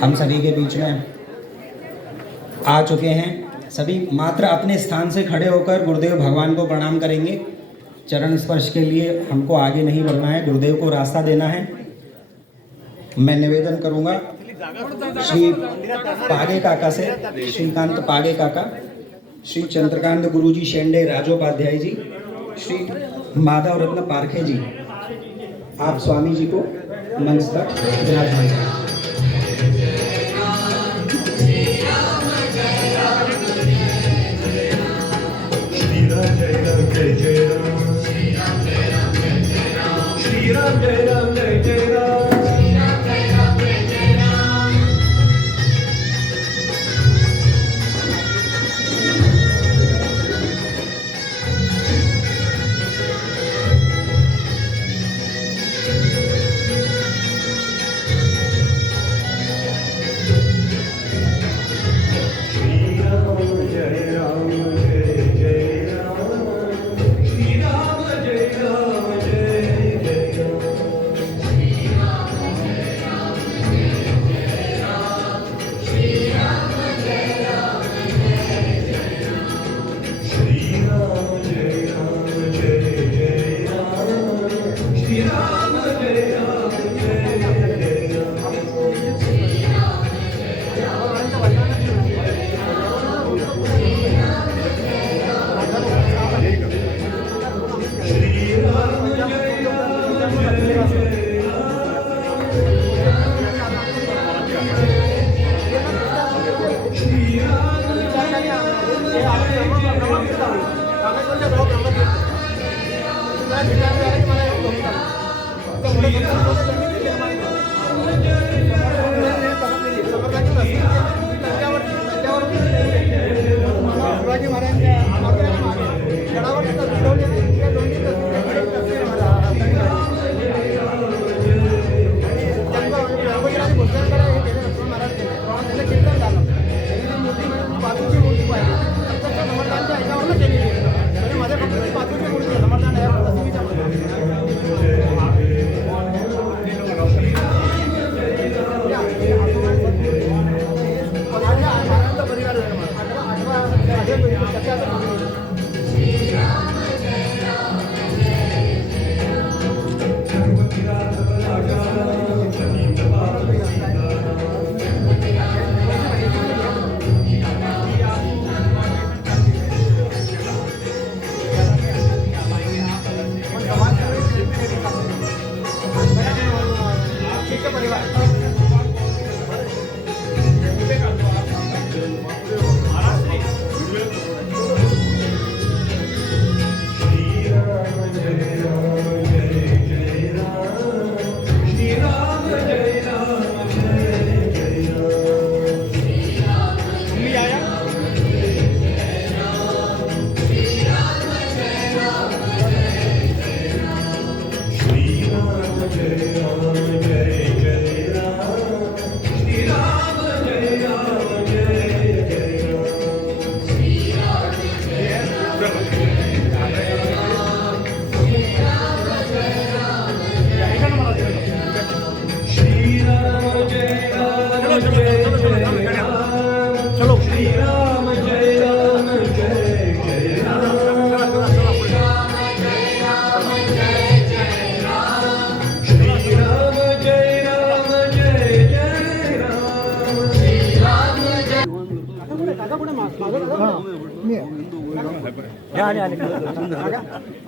हम सभी के बीच में आ चुके हैं। सभी मात्र अपने स्थान से खड़े होकर गुरुदेव भगवान को प्रणाम करेंगे। चरण स्पर्श के लिए हमको आगे नहीं बढ़ना है, गुरुदेव को रास्ता देना है। मैं निवेदन करूंगा श्री पागे काका से, श्रीकांत पागे काका, श्री चंद्रकांत गुरुजी शेंडे राजोपाध्याय जी, श्री माधव रत्न पारखे जी, आप स्वामी जी को मंच तक विराजमान करें।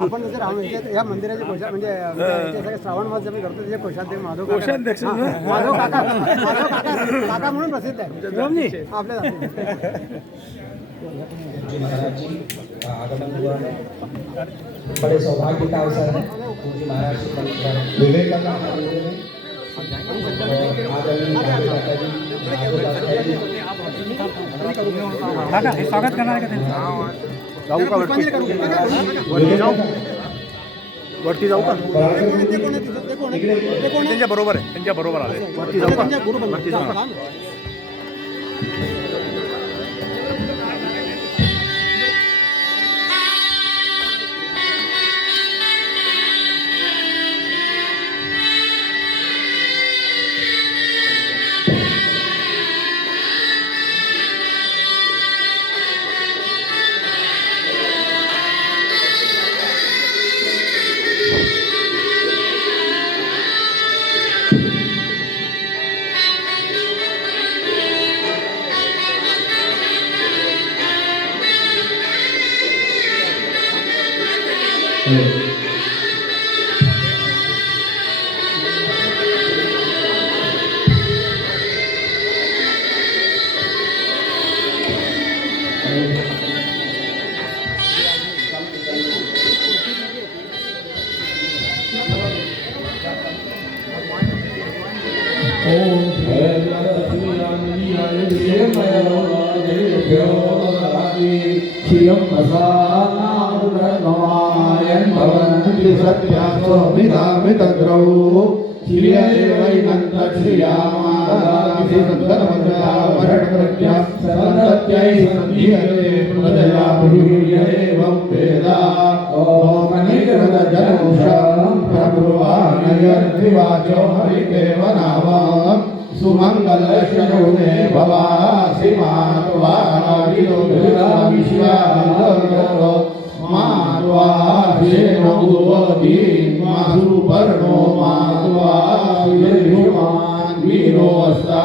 आपण जर या मंदिराचे कोशा म्हणजे सगळे श्रावण मास जमी करतो त्याचे कोशाध्यक्ष माधव काका काका म्हणून प्रसिद्ध आहे आपल्या महाराज जी का आगमन हुआ है, बड़े सौभाग्य का अवसर है। पूज्य महाराज जी विवेकानंद स्वागत करणार आहे का जाऊ का वरती जाऊ का त्यांच्या बरोबर आहे, त्यांच्या बरोबर आले वरती जाऊ का वरती जाऊ का सुमंगल शरुणे भवासि मातवाराजिलो विश्वामिश्रो मातवाहेनो गुरुवदी मासुपर्णो मातवायुष्मान वीरो अस्ता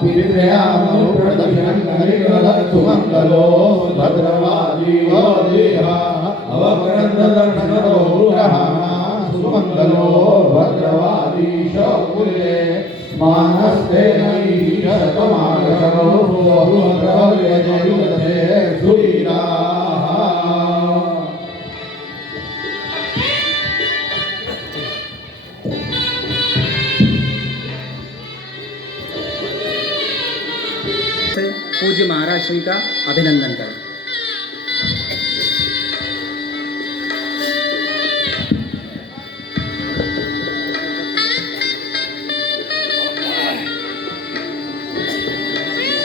पितृयामो प्रदक्षिणं करिकरत् सुमंगलो भद्रवादी देहा अवकरन्ददर्शनो ग्रहाणा सुमंगलो भद्रवादी शकुले मानस्ते नैशतमागशरो भगवते सुरीरा पूज्य महाराज श्री का अभिनंदन करें।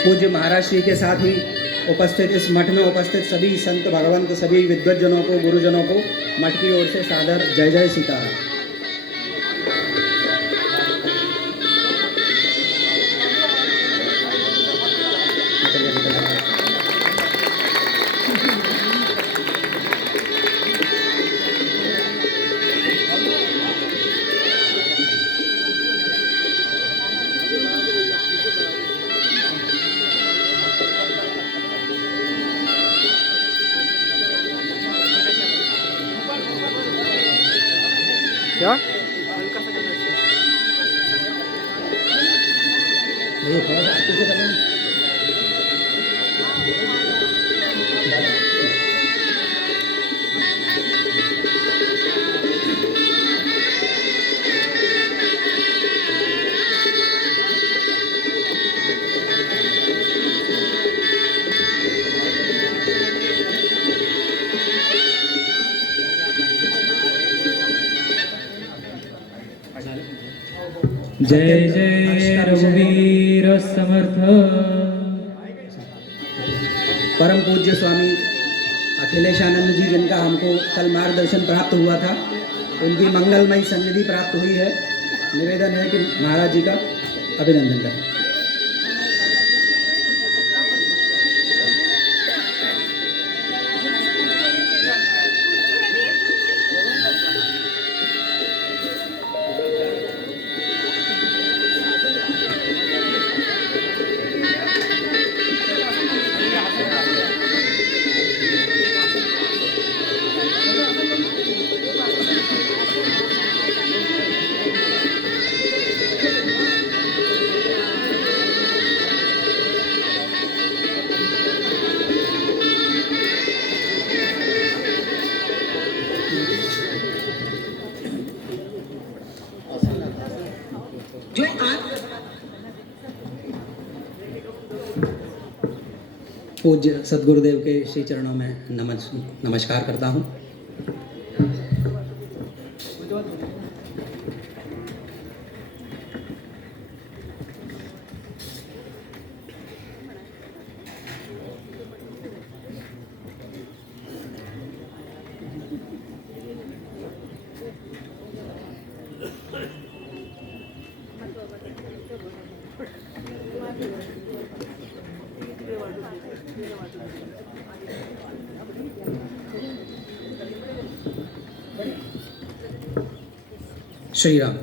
पूज्य महाराज श्री के साथ ही उपस्थित इस मठ में उपस्थित सभी संत भगवंत, सभी विद्वज्जनों को, गुरुजनों को मठ की ओर से सादर जय जय सीताराम। क्या ये थोड़ा सा आगे से करें। जय जय रघुवीर समर्थ। परम पूज्य स्वामी अखिलेशानंद जी, जिनका हमको कल मार्गदर्शन प्राप्त हुआ था, उनकी मंगलमयी सन्निधि प्राप्त हुई है। निवेदन है कि महाराज जी का अभिनंदन करें। जो आप पूज्य सदगुरुदेव के श्री चरणों में नमस्कार करता हूँ। श्री राम।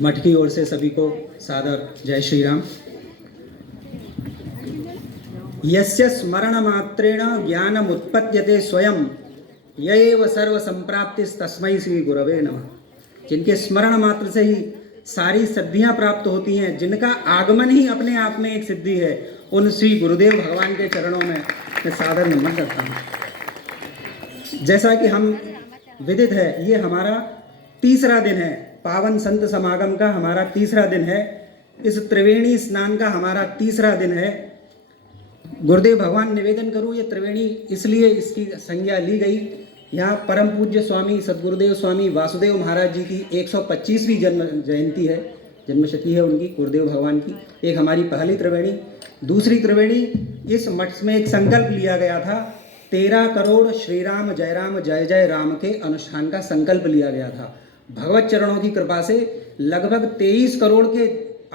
मठ की ओर से सभी को सादर जय श्री राम। यस्य स्मरण मात्रेण ज्ञानमुत्पद्यते स्वयं यैव सर्व संप्राप्तिस तस्मै श्री गुरवे नमः। जिनके स्मरण मात्र से ही सारी सिद्धियां प्राप्त होती हैं, जिनका आगमन ही अपने आप में एक सिद्धि है, उन श्री गुरुदेव भगवान के चरणों में मैं सादर नमन करता हूँ। जैसा कि हम विदित है, ये हमारा तीसरा दिन है, पावन संत समागम का हमारा तीसरा दिन है, इस त्रिवेणी स्नान का हमारा तीसरा दिन है। गुरुदेव भगवान निवेदन करूँ, ये त्रिवेणी इसलिए इसकी संज्ञा ली गई, यहाँ परम पूज्य स्वामी सदगुरुदेव स्वामी वासुदेव महाराज जी की 125वीं जन्म जयंती है, जन्मशती है उनकी, गुरुदेव भगवान की। एक हमारी पहली त्रिवेणी। दूसरी त्रिवेणी, इस मठ में एक संकल्प लिया गया था, 13 करोड़ श्री राम जय जय राम के अनुष्ठान का संकल्प लिया गया था। भगवत चरणों की कृपा से लगभग 23 करोड़ के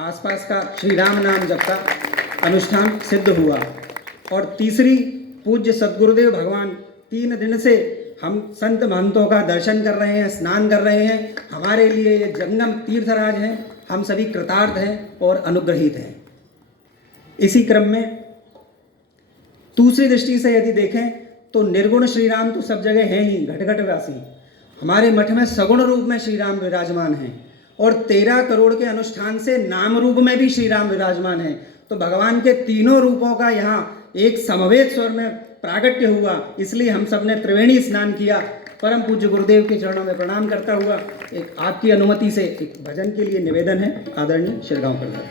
आसपास का श्री राम नाम जप का अनुष्ठान सिद्ध हुआ। और तीसरी, पूज्य सदगुरुदेव भगवान 3 दिन से हम संत महंतों का दर्शन कर रहे हैं, स्नान कर रहे हैं। हमारे लिए ये जंगम तीर्थराज हैं, हम सभी कृतार्थ हैं और अनुग्रहित हैं। इसी क्रम में दूसरी दृष्टि से यदि देखें तो निर्गुण श्री राम तो सब जगह हैं ही, घट घट वासी। हमारे मठ में सगुण रूप में श्री राम विराजमान हैं और 13 करोड़ के अनुष्ठान से नाम रूप में भी श्री राम विराजमान हैं। तो भगवान के तीनों रूपों का यहाँ एक समवेत स्वर में प्रागट्य हुआ, इसलिए हम सब ने त्रिवेणी स्नान किया। परम पूज्य गुरुदेव के चरणों में प्रणाम करता हुआ एक आपकी अनुमति से एक भजन के लिए निवेदन है। आदरणीय शिरगांव प्रधान।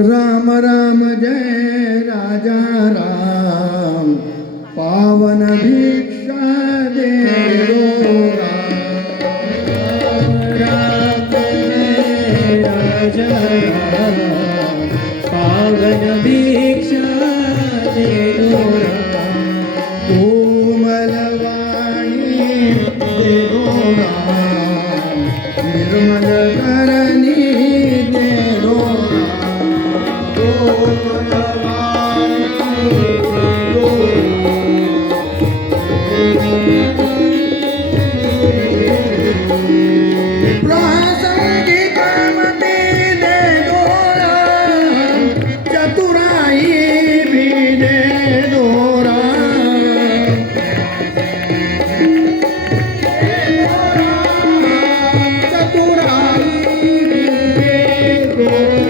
राम राम जय राजा राम, पावन भिक्षा दे दो पावन भिक्षा दे दो कोमल वाणी दे दो राम, निर्मल करनी दे दो राम, कोमल वाणी दे दो प्रासंगिक मति दे दो राम, चतुराई भी दे दो राम, चतुराई भी दे दो राम,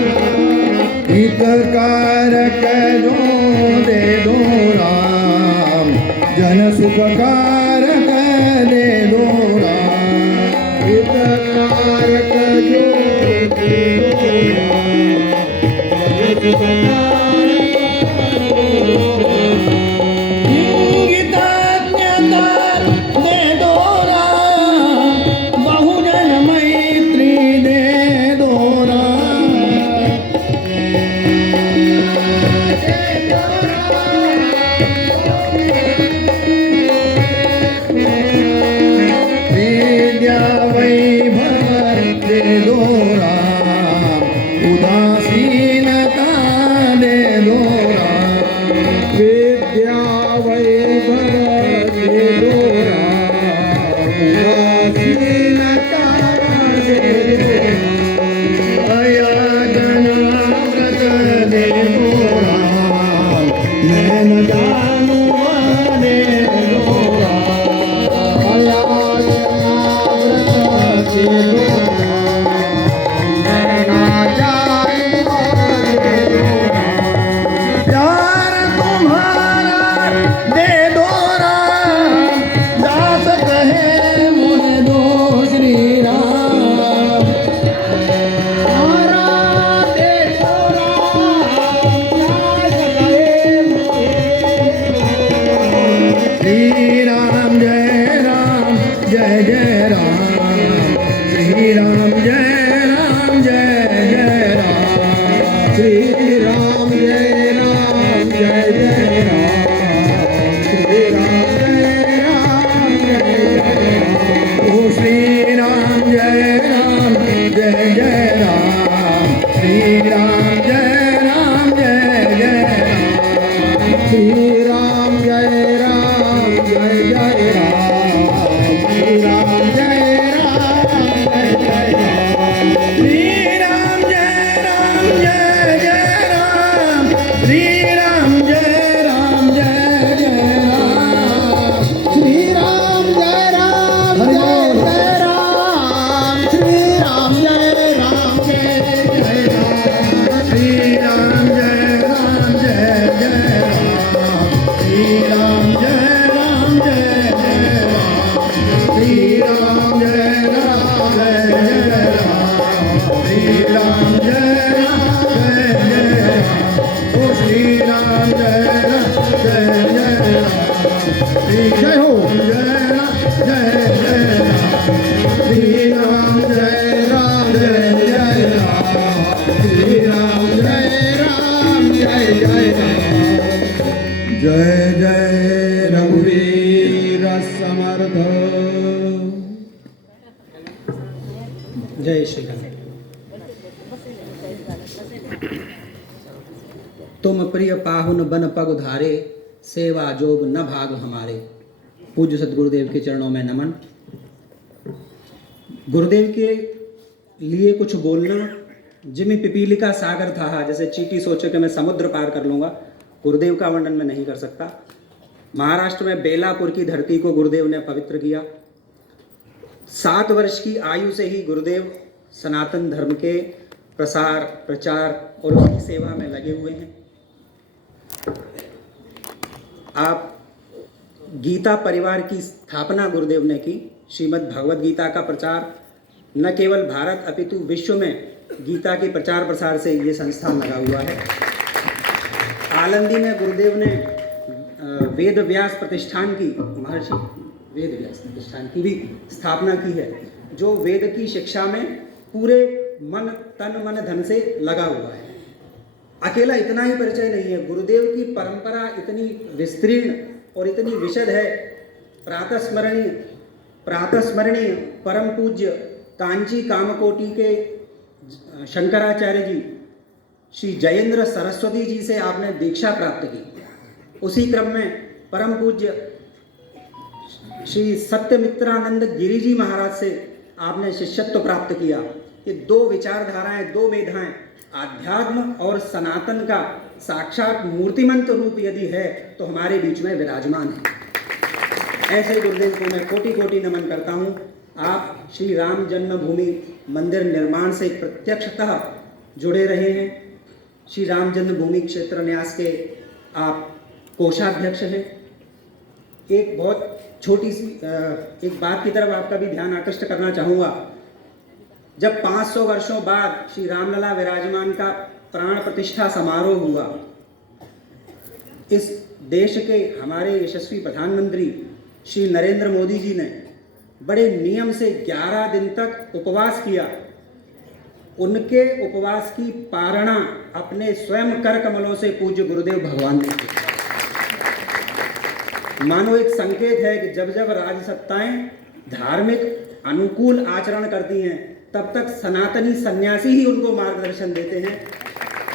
हितकारक जो दे दो राम, जन सुखकारक दे दो राम, हितकारक जो दे दो राम, जन सुखकारक इंगितज्ञता दे दो राम, बहुजन मैत्री दे दो राम, विद्या वैभव दे दो राम, उदासीनता दे दो राम, विद्या वैभव दे दो राम, उदासीनता दे दो राम, अयाचनाव्रत दे दो राम, नैन जानुआ दे दो राम, अयाचनाव्रत दे दो राम, नैन जानुआ दे दो राम, प्यार तुम्हारा दे दो राम, दास कहे मुझे दो श्री राम, हमारा दे दो राम, दास कहे मुझे श्री राम जय राम जय जय राम, श्री राम जय राम जय जय राम, श्री राम जय राम जय जय राम, श्री राम जय राम जय जय राम, ओ श्री राम जय राम जय जय राम, श्री राम जय राम जय जय राम, श्री राम जय राम जय जय राम, श्री राम जय राम जय जय राम, जय श्री राम। तुम प्रिय पाहुन बन पग उधारे, सेवा जोग न भाग हमारे। पूज्य सदगुरुदेव के चरणों में नमन। गुरुदेव के लिए कुछ बोलना जिमी पिपीलिका सागर था, जैसे चींटी सोचे कि मैं समुद्र पार कर लूँगा, गुरुदेव का वर्णन मैं नहीं कर सकता। महाराष्ट्र में बेलापुर की धरती को गुरुदेव ने पवित्र किया। 7 वर्ष की आयु से ही गुरुदेव सनातन धर्म के प्रसार प्रचार और उसकी सेवा में लगे हुए हैं। आप गीता परिवार की स्थापना गुरुदेव ने की। श्रीमद् भगवद गीता का प्रचार न केवल भारत अपितु विश्व में गीता के प्रचार प्रसार से ये संस्थान लगा हुआ है। आलंदी में गुरुदेव ने वेद व्यास प्रतिष्ठान की, महर्षि वेद व्यास प्रतिष्ठान की भी स्थापना की है, जो वेद की शिक्षा में पूरे मन तन मन धन से लगा हुआ है। अकेला इतना ही परिचय नहीं है, गुरुदेव की परंपरा इतनी विस्तीर्ण और इतनी विशद है। प्रातस्मरणीय परम पूज्य कांची कामकोटि के शंकराचार्य जी श्री जयेंद्र सरस्वती जी से आपने दीक्षा प्राप्त की। उसी क्रम में परम पूज्य श्री सत्यमित्रानंद गिरी जी महाराज से आपने शिष्यत्व प्राप्त किया। ये 2 विचारधाराएं, 2 मेधाएं, आध्यात्म और सनातन का साक्षात मूर्तिमंत रूप यदि है तो हमारे बीच में विराजमान है। ऐसे गुरुदेव को मैं कोटि कोटि नमन करता हूँ। आप श्री राम जन्मभूमि मंदिर निर्माण से प्रत्यक्षतः जुड़े रहे हैं। श्री राम जन्मभूमि क्षेत्र न्यास के आप कोषाध्यक्ष हैं। एक बहुत छोटी सी एक बात की तरफ आपका भी ध्यान आकृष्ट करना चाहूँगा। जब 500 वर्षों बाद श्री रामलला विराजमान का प्राण प्रतिष्ठा समारोह हुआ, इस देश के हमारे यशस्वी प्रधानमंत्री श्री नरेंद्र मोदी जी ने बड़े नियम से 11 दिन तक उपवास किया। उनके उपवास की पारणा अपने स्वयं कर कमलों से पूज्य गुरुदेव भगवान ने की। मानो एक संकेत है कि जब जब राजसत्ताएं धार्मिक अनुकूल आचरण करती हैं, तब तक सनातनी सन्यासी ही उनको मार्गदर्शन देते हैं।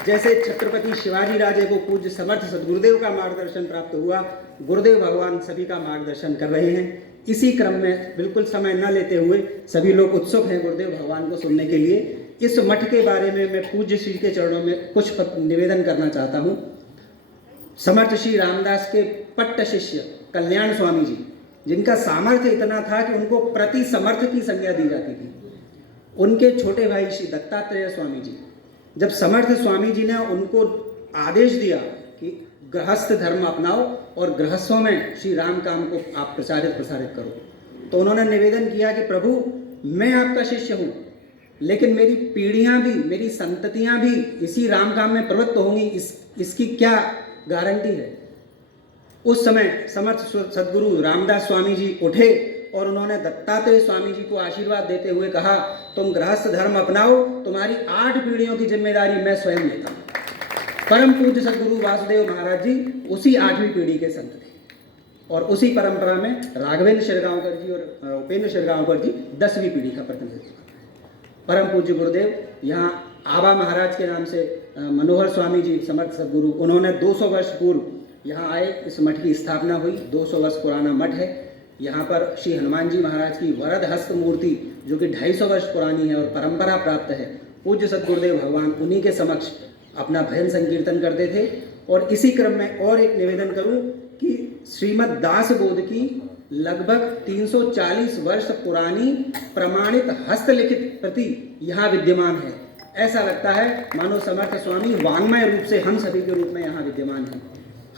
जैसे छत्रपति शिवाजी राजे को पूज्य समर्थ सदगुरुदेव का मार्गदर्शन प्राप्त हुआ, गुरुदेव भगवान सभी का मार्गदर्शन कर रहे हैं। इसी क्रम में बिल्कुल समय न लेते हुए सभी लोग उत्सुक हैं गुरुदेव भगवान को सुनने के लिए। इस मठ के बारे में मैं पूज्य श्री के चरणों में कुछ निवेदन करना चाहता हूँ। समर्थ श्री रामदास के पट्ट शिष्य कल्याण स्वामी जी, जिनका सामर्थ्य इतना था कि उनको प्रति समर्थ की संज्ञा दी जाती थी, उनके छोटे भाई श्री दत्तात्रेय स्वामी जी, जब समर्थ स्वामी जी ने उनको आदेश दिया कि गृहस्थ धर्म अपनाओ और गृहस्थों में श्री राम काम को आप प्रसारित करो, तो उन्होंने निवेदन किया कि प्रभु मैं आपका शिष्य हूँ, लेकिन मेरी पीढ़ियाँ भी, मेरी संततियाँ भी इसी राम काम में प्रवृत्त होंगी, इसकी क्या गारंटी है। उस समय समर्थ सदगुरु रामदास स्वामी जी उठे और उन्होंने दत्तात्रेय स्वामी जी को आशीर्वाद देते हुए कहा, तुम गृहस्थ धर्म अपनाओ, तुम्हारी 8 पीढ़ियों की जिम्मेदारी मैं स्वयं लेता हूँ। परम पूज्य सदगुरु वासुदेव महाराज जी उसी 8वीं पीढ़ी के संत थे और उसी परंपरा में राघवेंद्र शिरगांवकर जी और उपेंद्र शिरगांवकर जी 10वीं पीढ़ी का प्रतिनिधित्व करते हैं। परम पूज्य गुरुदेव यहाँ आबा महाराज के नाम से मनोहर स्वामी जी समर्थ सदगुरु, उन्होंने 200 वर्ष पूर्व यहाँ आए, इस मठ की स्थापना हुई। 200 वर्ष पुराना मठ है। यहाँ पर श्री हनुमान जी महाराज की वरद हस्त मूर्ति जो कि 250 वर्ष पुरानी है और परंपरा प्राप्त है, पूज्य सदगुरुदेव भगवान उन्हीं के समक्ष अपना भजन संकीर्तन करते थे। और इसी क्रम में और एक निवेदन करूं कि श्रीमद् दास बोध की लगभग 340 वर्ष पुरानी प्रमाणित हस्तलिखित प्रति यहाँ विद्यमान है। ऐसा लगता है मानो समर्थ स्वामी वाङ्मय रूप से हम सभी के रूप में यहाँ विद्यमान हैं।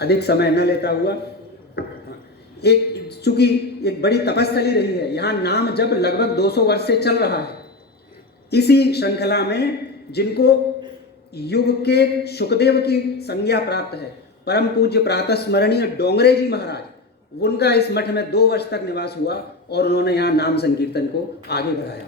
अधिक समय न लेता हुआ, चूंकि एक बड़ी तपस्थली रही है, यहाँ नाम जब लगभग 200 वर्ष से चल रहा है। इसी श्रृंखला में जिनको युग के शुकदेव की संज्ञा प्राप्त है, परम पूज्य प्रातस्मरणीय डोंगरे जी महाराज, उनका इस मठ में 2 वर्ष तक निवास हुआ और उन्होंने यहाँ नाम संकीर्तन को आगे बढ़ाया।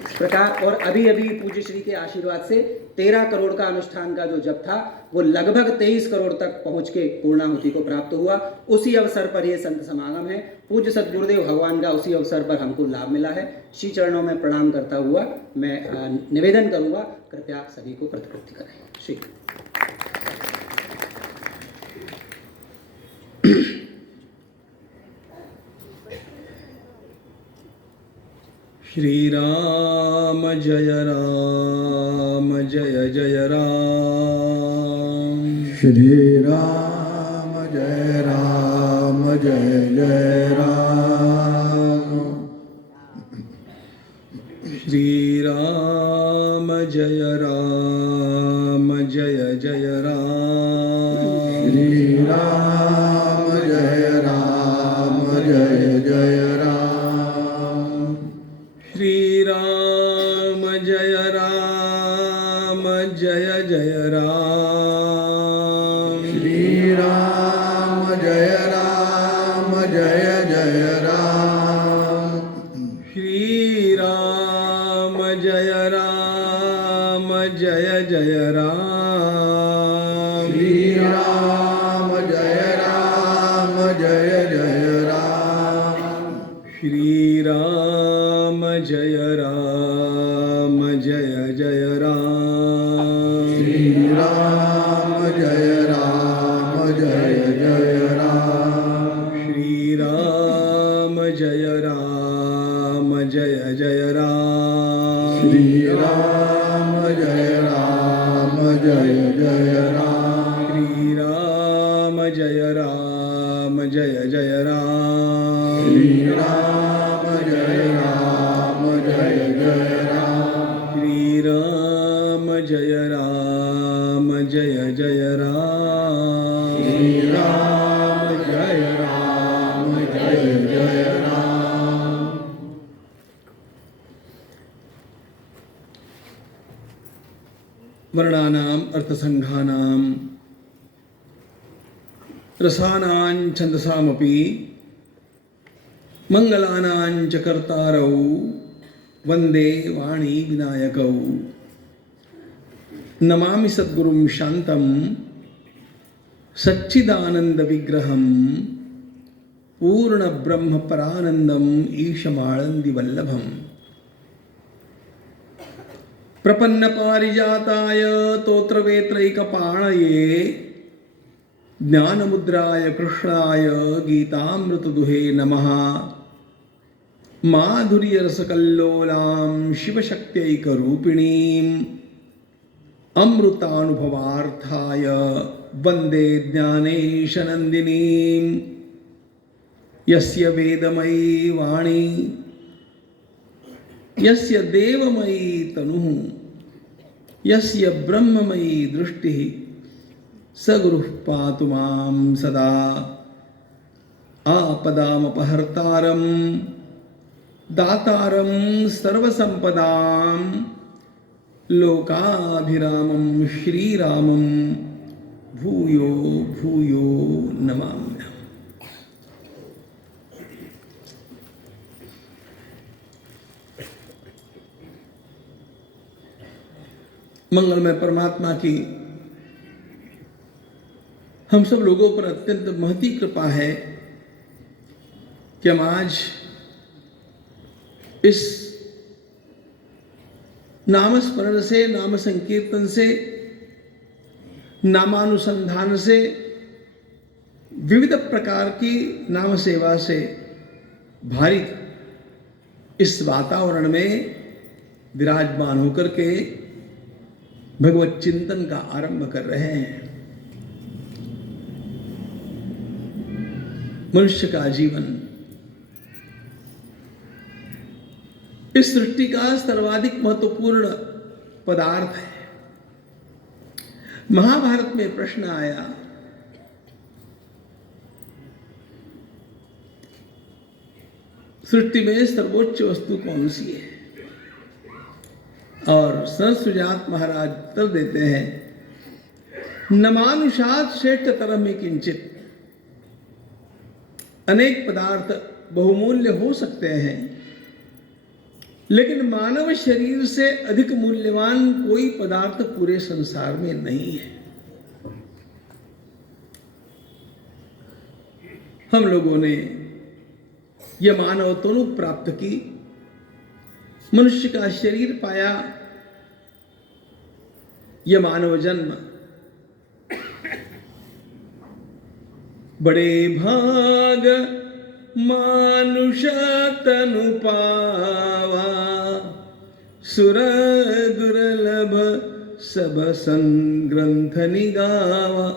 इस प्रकार और अभी अभी पूज्य श्री के आशीर्वाद से 13 करोड़ का अनुष्ठान का जो जप था वो लगभग 23 करोड़ तक पहुंच के पूर्णाहुति को प्राप्त हुआ। उसी अवसर पर ये संत समागम है। पूज्य सद्गुरुदेव भगवान का उसी अवसर पर हमको लाभ मिला है। श्री चरणों में प्रणाम करता हुआ मैं निवेदन करूंगा, कृपया सभी को प्रतिकृति करें। श्री श्री राम जय जय राम। श्री राम जय जय राम। श्री राम जय जय राम। श्री राम जय राम जय जय राम। श्री राम जय जय राम। श्री राम जय जय राम। श्री राम जय जय राम। श्री राम जय जय राम। श्री राम जय जय राम। श्री राम जय जय राम। श्री राम जय जय राम। श्री राम जय जय राम। श्री राम जय जय राम। श्री राम जय जय राम। श्री राम जय जय राम। श्री राम जय जय राम। वर्णानाम् अर्थसंघानां रसानां छन्दसामपि मंगलानां च कर्तारौ वंदे वाणी विनायकौ। नमामि सद्गुरुं शान्तं सच्चिदानंद विग्रहं पूर्ण ब्रह्म परानंदम ईशमाळंदी वल्लभम। प्रपन्न पारिजाताय तोत्रवेत्रैकपाणये ज्ञानमुद्राय कृष्णाय गीतामृतदुहे नमः। माधुर्यरसकल्लोलां शिवशक्त्यैकरूपिणीम् अमृतानुभवार्थाय वन्दे ज्ञानेशनन्दिनीम्। यस्य वेदमयी वाणी यस्य देवमयी तनुः यस्य ब्रह्ममयी दृष्टिः स गुरुः पातु मां सदा। आपदामपहर्तारं दातारं सर्वसंपदां लोकाभिरामं श्रीरामं भूयो भूयो नमाम्यहम्। मंगलमय परमात्मा की हम सब लोगों पर अत्यंत महती कृपा है कि हम आज इस नामस्मरण से, नाम संकीर्तन से, नामानुसंधान से, विविध प्रकार की नाम सेवा से भारित इस वातावरण में विराजमान होकर के भगवत चिंतन का आरंभ कर रहे हैं। मनुष्य का जीवन इस सृष्टि का सर्वाधिक महत्वपूर्ण पदार्थ है। महाभारत में प्रश्न आया, सृष्टि में सर्वोच्च वस्तु कौन सी है? और सरसुजात महाराज उत्तर देते हैं, नमानुषात श्रेष्ठ तरह में किंचित। अनेक पदार्थ बहुमूल्य हो सकते हैं, लेकिन मानव शरीर से अधिक मूल्यवान कोई पदार्थ पूरे संसार में नहीं है। हम लोगों ने यह मानव तनु प्राप्त की, मनुष्य का शरीर पाया, यह मानव जन्म बड़े भाग मानुष तनु पावा, सुर दुर्लभ सब संग्रंथ निगावा।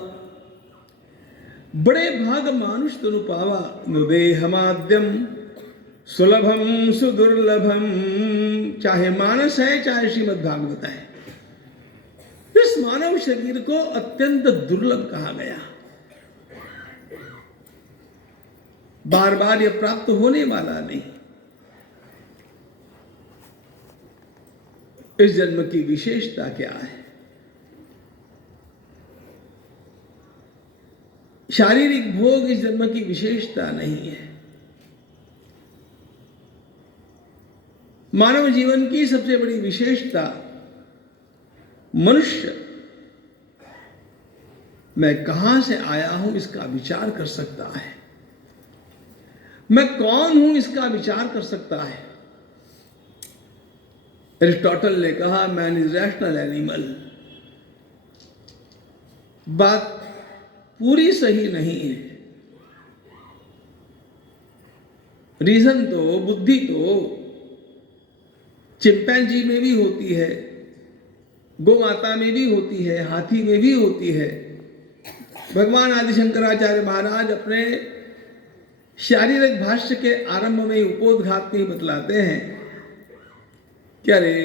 बड़े भाग मानुष तनु पावा, नुदेह माध्यम सुलभम सुदुर्लभम। चाहे मानस है चाहे श्रीमद् भागवत है, इस मानव शरीर को अत्यंत दुर्लभ कहा गया। बार बार यह प्राप्त होने वाला नहीं। इस जन्म की विशेषता क्या है? शारीरिक भोग इस जन्म की विशेषता नहीं है। मानव जीवन की सबसे बड़ी विशेषता, मनुष्य मैं कहां से आया हूं इसका विचार कर सकता है, मैं कौन हूं इसका विचार कर सकता है। एरिस्टोटल ने कहा मैन इज रैशनल एनिमल। बात पूरी सही नहीं है। रीजन तो, बुद्धि तो चिंपैंजी में भी होती है, गोमाता में भी होती है, हाथी में भी होती है। भगवान आदि शंकराचार्य महाराज अपने शारीरिक भाष्य के आरंभ में उपोद्घात में बतलाते हैं कि अरे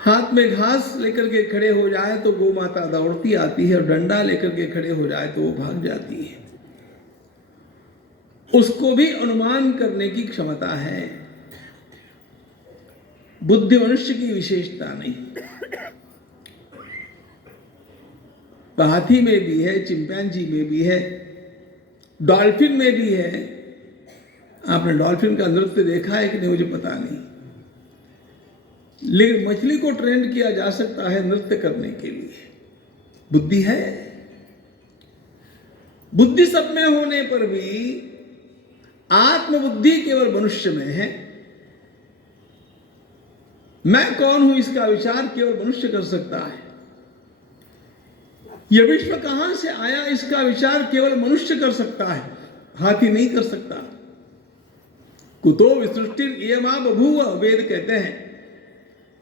हाथ में घास लेकर के खड़े हो जाए तो गौ माता दौड़ती आती है, और डंडा लेकर के खड़े हो जाए तो वो भाग जाती है। उसको भी अनुमान करने की क्षमता है। बुद्धि मनुष्य की विशेषता नहीं। हाथी में भी है, चिंपैंजी में भी है, डॉल्फिन में भी है। आपने डॉल्फिन का नृत्य देखा है कि नहीं मुझे पता नहीं, लेकिन मछली को ट्रेन किया जा सकता है नृत्य करने के लिए। बुद्धि है। बुद्धि सब में होने पर भी आत्मबुद्धि केवल मनुष्य में है। मैं कौन हूं इसका विचार केवल मनुष्य कर सकता है। यह विश्व कहां से आया इसका विचार केवल मनुष्य कर सकता है, हाथी नहीं कर सकता। कुतो विसृष्टि इयमा बभूव, वेद कहते हैं।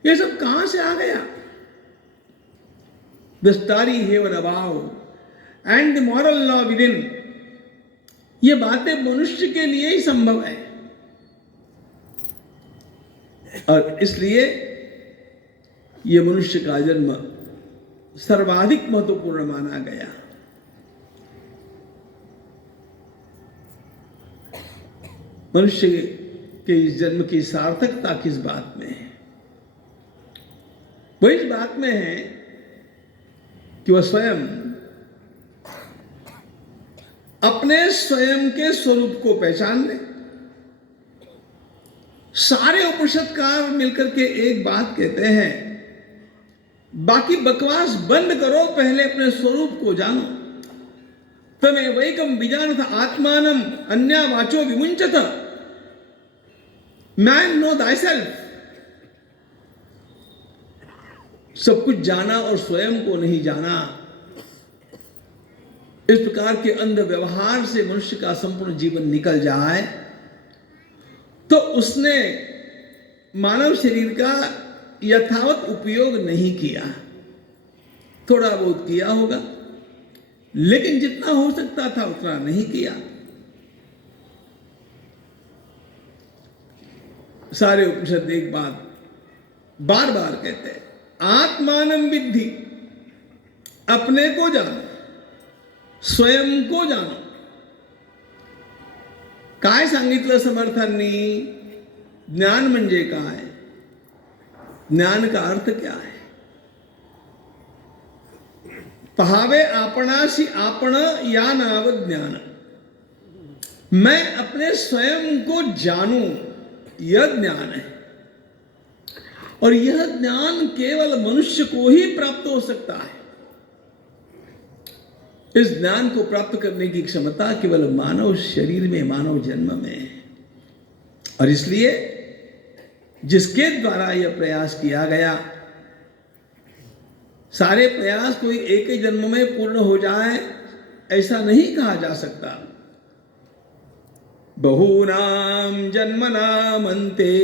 ये सब कहां से आ गया? The starry heaven above and the moral law within. ये बातें मनुष्य के लिए ही संभव है, और इसलिए यह मनुष्य का जन्म सर्वाधिक महत्वपूर्ण माना गया। मनुष्य के इस जन्म की सार्थकता किस बात में है? वह इस बात में है कि वह स्वयं अपने स्वयं के स्वरूप को पहचान ले। सारे उपनिषदकार मिलकर के एक बात कहते हैं, बाकी बकवास बंद करो, पहले अपने स्वरूप को जानो। तमे वैकम विजानथ आत्मानम अन्या वाचो विमुंचत। Man no thyself. सब कुछ जाना और स्वयं को नहीं जाना। इस प्रकार के अंध व्यवहार से मनुष्य का संपूर्ण जीवन निकल जाए तो उसने मानव शरीर का यथावत उपयोग नहीं किया। थोड़ा बहुत किया होगा, लेकिन जितना हो सकता था उतना नहीं किया। सारे उपनिषद एक बात बार बार कहते हैं, आत्मानं विद्धि, अपने को जानो, स्वयं को जानो। काय सांगितलं समर्थांनी? ज्ञान म्हणजे काय? ज्ञान का अर्थ क्या है? पहावे आपणासी आपण या नाव ज्ञान। मैं अपने स्वयं को जानूं, यह ज्ञान है, और यह ज्ञान केवल मनुष्य को ही प्राप्त हो सकता है। इस ज्ञान को प्राप्त करने की क्षमता केवल मानव शरीर में, मानव जन्म में है। और इसलिए जिसके द्वारा यह प्रयास किया गया, सारे प्रयास कोई एक ही जन्म में पूर्ण हो जाए ऐसा नहीं कहा जा सकता। बहूनां जन्मनां अन्ते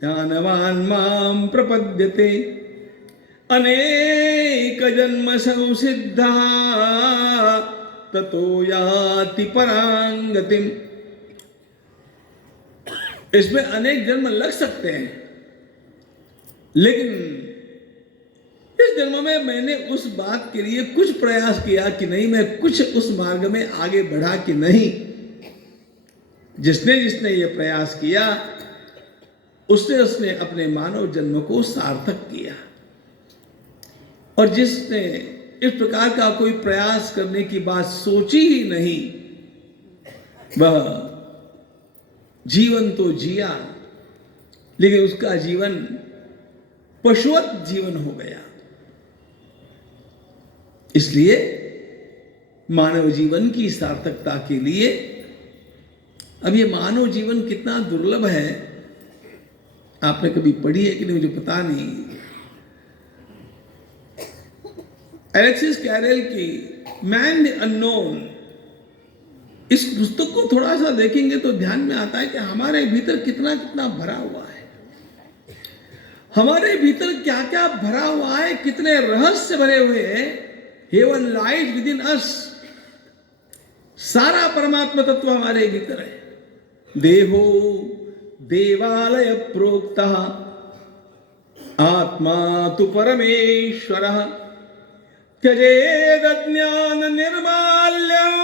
ज्ञानवान् मां प्रपद्यते अनेक जन्म संसिद्धा ततो याति परां गतिम्। इसमें अनेक जन्म लग सकते हैं, लेकिन इस जन्म में मैंने उस बात के लिए कुछ प्रयास किया कि नहीं, मैं कुछ उस मार्ग में आगे बढ़ा कि नहीं। जिसने जिसने ये प्रयास किया उसने अपने मानव जन्म को सार्थक किया, और जिसने इस प्रकार का कोई प्रयास करने की बात सोची ही नहीं, वह जीवन तो जिया लेकिन उसका जीवन पशुवत जीवन हो गया। इसलिए मानव जीवन की सार्थकता के लिए, अब ये मानव जीवन कितना दुर्लभ है, आपने कभी पढ़ी है कि नहीं मुझे पता नहीं। एलेक्सिस कैरल की मैन द अननोन, इस पुस्तक को थोड़ा सा देखेंगे तो ध्यान में आता है कि हमारे भीतर कितना कितना भरा हुआ है, हमारे भीतर क्या क्या भरा हुआ है, कितने रहस्य भरे हुए हैं। हेवन लाइट विद इन अस, सारा परमात्मा तत्व हमारे भीतर है। देहो देवालय प्रोक्तः आत्मा तु परमेश्वरः त्यजेद ज्ञान निर्माल्यं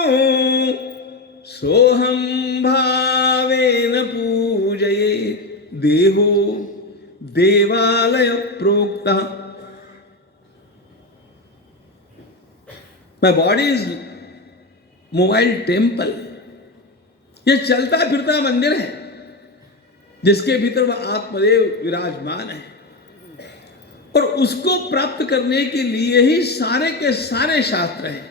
सोहम भावेन पूजये। देहो देवालय प्रोक्तः, my body is mobile temple. यह चलता फिरता मंदिर है जिसके भीतर वह आत्मदेव विराजमान है, और उसको प्राप्त करने के लिए ही सारे के सारे शास्त्र हैं,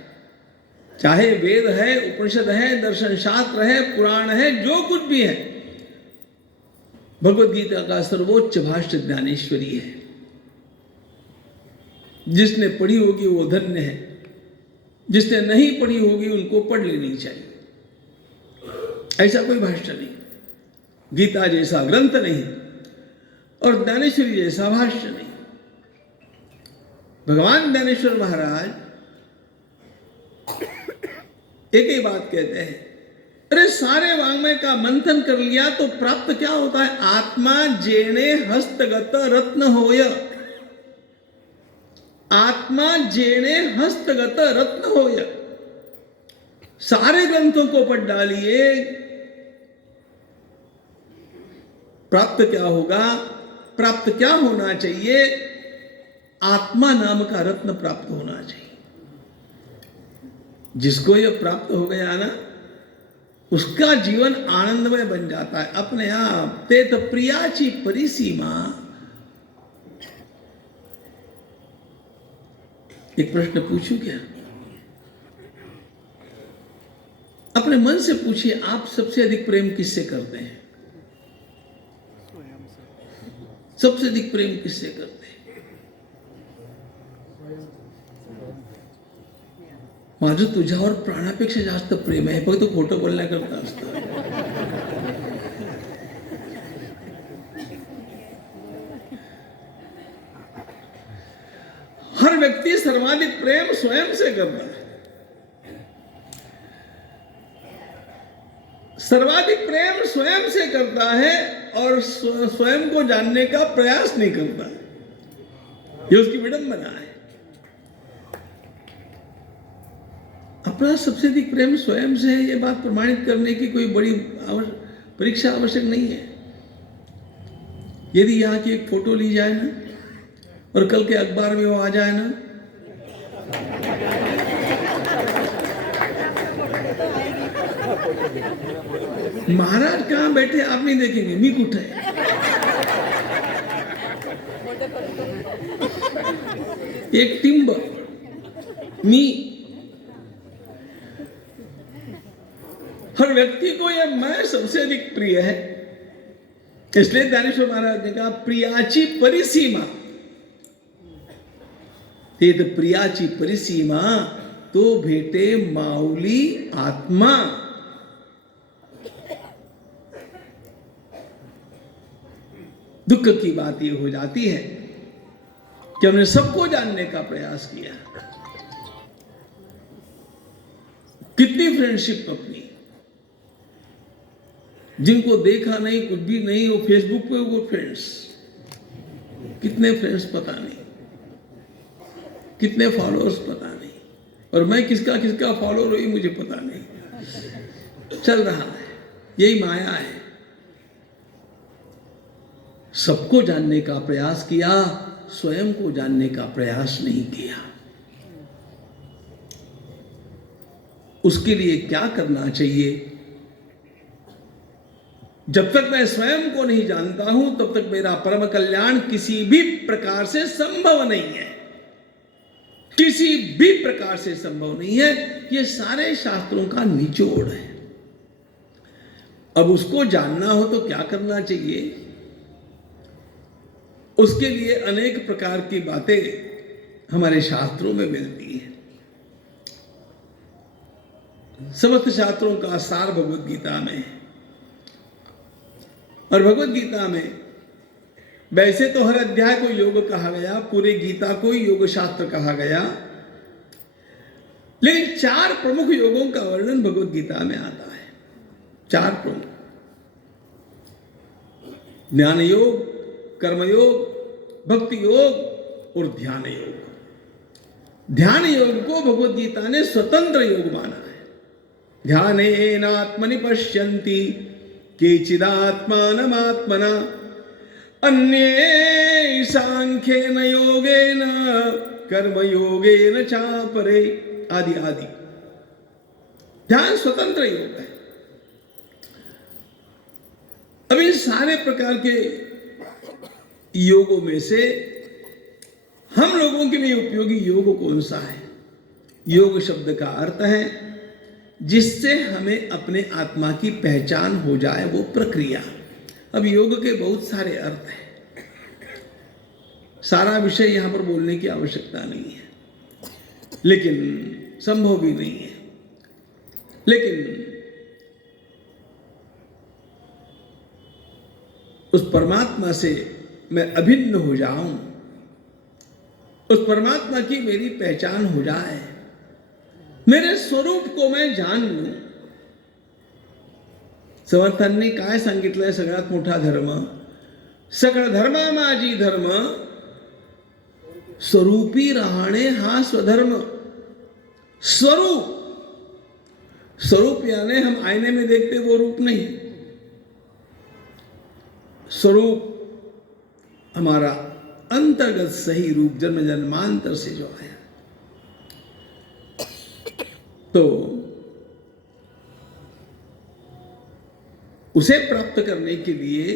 चाहे वेद है, उपनिषद है, दर्शन शास्त्र है, पुराण है, जो कुछ भी है। भगवद गीता का सर्वोच्च भाष्य ज्ञानेश्वरी है। जिसने पढ़ी होगी वो धन्य है, जिसने नहीं पढ़ी होगी उनको पढ़ लेनी चाहिए। ऐसा कोई भाष्य नहीं, गीता जैसा ग्रंथ नहीं, और ज्ञानेश्वरी जैसा भाष्य नहीं। भगवान ज्ञानेश्वर महाराज एक ही बात कहते हैं, अरे सारे वाङ्मय का मंथन कर लिया तो प्राप्त क्या होता है? आत्मा जेणे हस्तगत रत्न होय। आत्मा जेणे हस्तगत रत्न होय। सारे ग्रंथों को पढ़ डालिए, प्राप्त क्या होगा? प्राप्त क्या होना चाहिए? आत्मा नाम का रत्न प्राप्त होना चाहिए। जिसको यह प्राप्त हो गया ना, उसका जीवन आनंदमय बन जाता है अपने आप। ते तो प्रियाची परिसीमा। एक प्रश्न पूछूं क्या? अपने मन से पूछिए, आप सबसे अधिक प्रेम किससे करते हैं? सबसे अधिक प्रेम किससे करते हैं? माझं तुझ्यावर प्राणापेक्षा जास्त प्रेम आहे, फक्त खोटं बोलण्याकरता असतं। हर व्यक्ति सर्वाधिक प्रेम स्वयं से करता है। सर्वाधिक प्रेम स्वयं से करता है और स्वयं को जानने का प्रयास नहीं करता। ये उसकी विडंबना है। अपना सबसे अधिक प्रेम स्वयं से है, ये बात प्रमाणित करने की कोई बड़ी परीक्षा आवश्यक नहीं है। यदि यहाँ की एक फोटो ली जाए ना और कल के अखबार में वो आ जाए ना, महाराज कहाँ बैठे आप नहीं देखेंगे, मी कुठे है। एक टिंब मी। हर व्यक्ति को यह मैं सबसे अधिक प्रिय है, इसलिए ज्ञानेश्वर महाराज ने कहा प्रियाची परिसीमा। तेत प्रियाची परिसीमा तो भेटे माऊली आत्मा। दुख की बात यह हो जाती है कि हमने सबको जानने का प्रयास किया, कितनी फ्रेंडशिप अपनी, जिनको देखा नहीं, कुछ भी नहीं, वो फेसबुक पे वो फ्रेंड्स, कितने फ्रेंड्स पता नहीं, कितने फॉलोअर्स पता नहीं, और मैं किसका किसका फॉलोअर हुई मुझे पता नहीं। चल रहा है, यही माया है। सबको जानने का प्रयास किया, स्वयं को जानने का प्रयास नहीं किया। उसके लिए क्या करना चाहिए? जब तक मैं स्वयं को नहीं जानता हूं तब तक मेरा परम कल्याण किसी भी प्रकार से संभव नहीं है, किसी भी प्रकार से संभव नहीं है। ये सारे शास्त्रों का निचोड़ है। अब उसको जानना हो तो क्या करना चाहिए? उसके लिए अनेक प्रकार की बातें हमारे शास्त्रों में मिलती हैं। समस्त शास्त्रों का सार भगवत गीता में है, और भगवत गीता में वैसे तो हर अध्याय को योग कहा गया, पूरे गीता को योग शास्त्र कहा गया, लेकिन 4 प्रमुख योगों का वर्णन भगवत गीता में आता है। 4 प्रमुख: ज्ञान योग, कर्मयोग, भक्ति योग और ध्यान योग। ध्यान योग को भगवत गीता ने स्वतंत्र योग माना है। ध्यानेनात्मनि पश्यन्ति केचिदात्मानमात्मना अन्ये सांख्येन योगेन कर्मयोगेन चापरे आदि आदि। ध्यान स्वतंत्र योग है। अब इन सारे प्रकार के योगों में से हम लोगों के लिए उपयोगी योग कौन सा है? योग शब्द का अर्थ है जिससे हमें अपने आत्मा की पहचान हो जाए, वो प्रक्रिया। अब योग के बहुत सारे अर्थ हैं, सारा विषय यहां पर बोलने की आवश्यकता नहीं है, लेकिन संभव भी नहीं है। लेकिन उस परमात्मा से मैं अभिन्न हो जाऊं, उस परमात्मा की मेरी पहचान हो जाए, मेरे स्वरूप को मैं जान लूं। समर्थांनी काय सांगितलंय सगळ्यात मोठा धर्म? सगळं धर्मा माझी धर्म, स्वरूपी राहणे हा स्वधर्म। स्वरूप, स्वरूप यानी हम आईने में देखते वो रूप नहीं। स्वरूप हमारा अंतर्गत सही रूप जन्म जन्मांतर से जो आया। तो उसे प्राप्त करने के लिए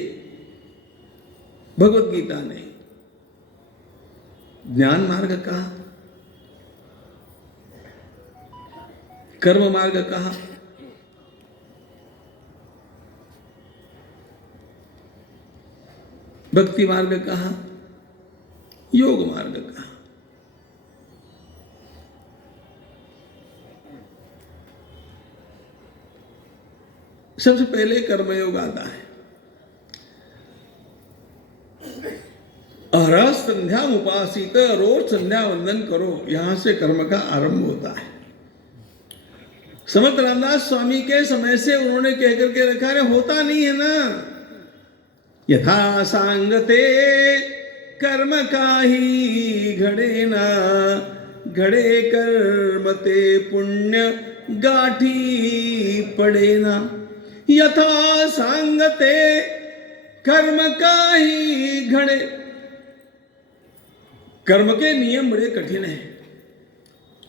भगवत गीता ने ज्ञान मार्ग कहा, कर्म मार्ग कहा, भक्ति मार्ग कहा, योग मार्ग कहा। सबसे पहले कर्मयोग आता है। अहरह संध्या उपासित, रोज संध्या वंदन करो, यहां से कर्म का आरंभ होता है। समर्थ रामदास स्वामी के समय से उन्होंने कह करके रखा है, होता नहीं है ना। यथा सांगते कर्म काही घडे ना, घडे कर्म ते पुण्य गाठी पडे ना। यथा सांगते कर्म काही घडे। कर्म के नियम बड़े कठिन हैं।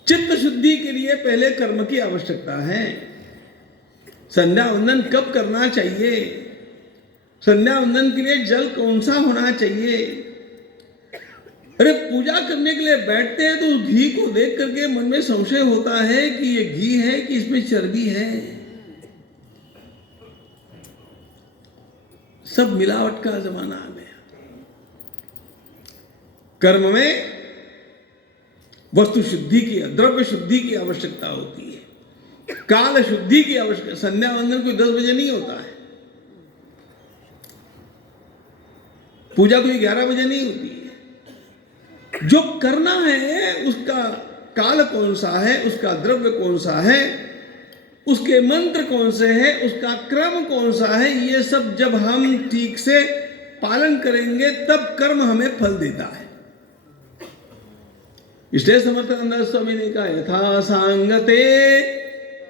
चित्त शुद्धि के लिए पहले कर्म की आवश्यकता है। संध्या वंदन कब करना चाहिए, संध्या वंदन के लिए जल कौन सा होना चाहिए। अरे पूजा करने के लिए बैठते हैं तो उस घी को देख करके मन में संशय होता है कि ये घी है कि इसमें चर्बी है। सब मिलावट का जमाना आ गया। कर्म में वस्तु शुद्धि की, द्रव्य शुद्धि की आवश्यकता होती है, काल शुद्धि की आवश्यकता। संध्या वंदन कोई 10 बजे नहीं होता है, पूजा कोई 11 बजे नहीं होती है। जो करना है उसका काल कौन सा है, उसका द्रव्य कौन सा है, उसके मंत्र कौन से हैं, उसका क्रम कौन सा है, ये सब जब हम ठीक से पालन करेंगे तब कर्म हमें फल देता है। इसलिए समर्थ आनंद स्वामी ने कहा, यथा सांगते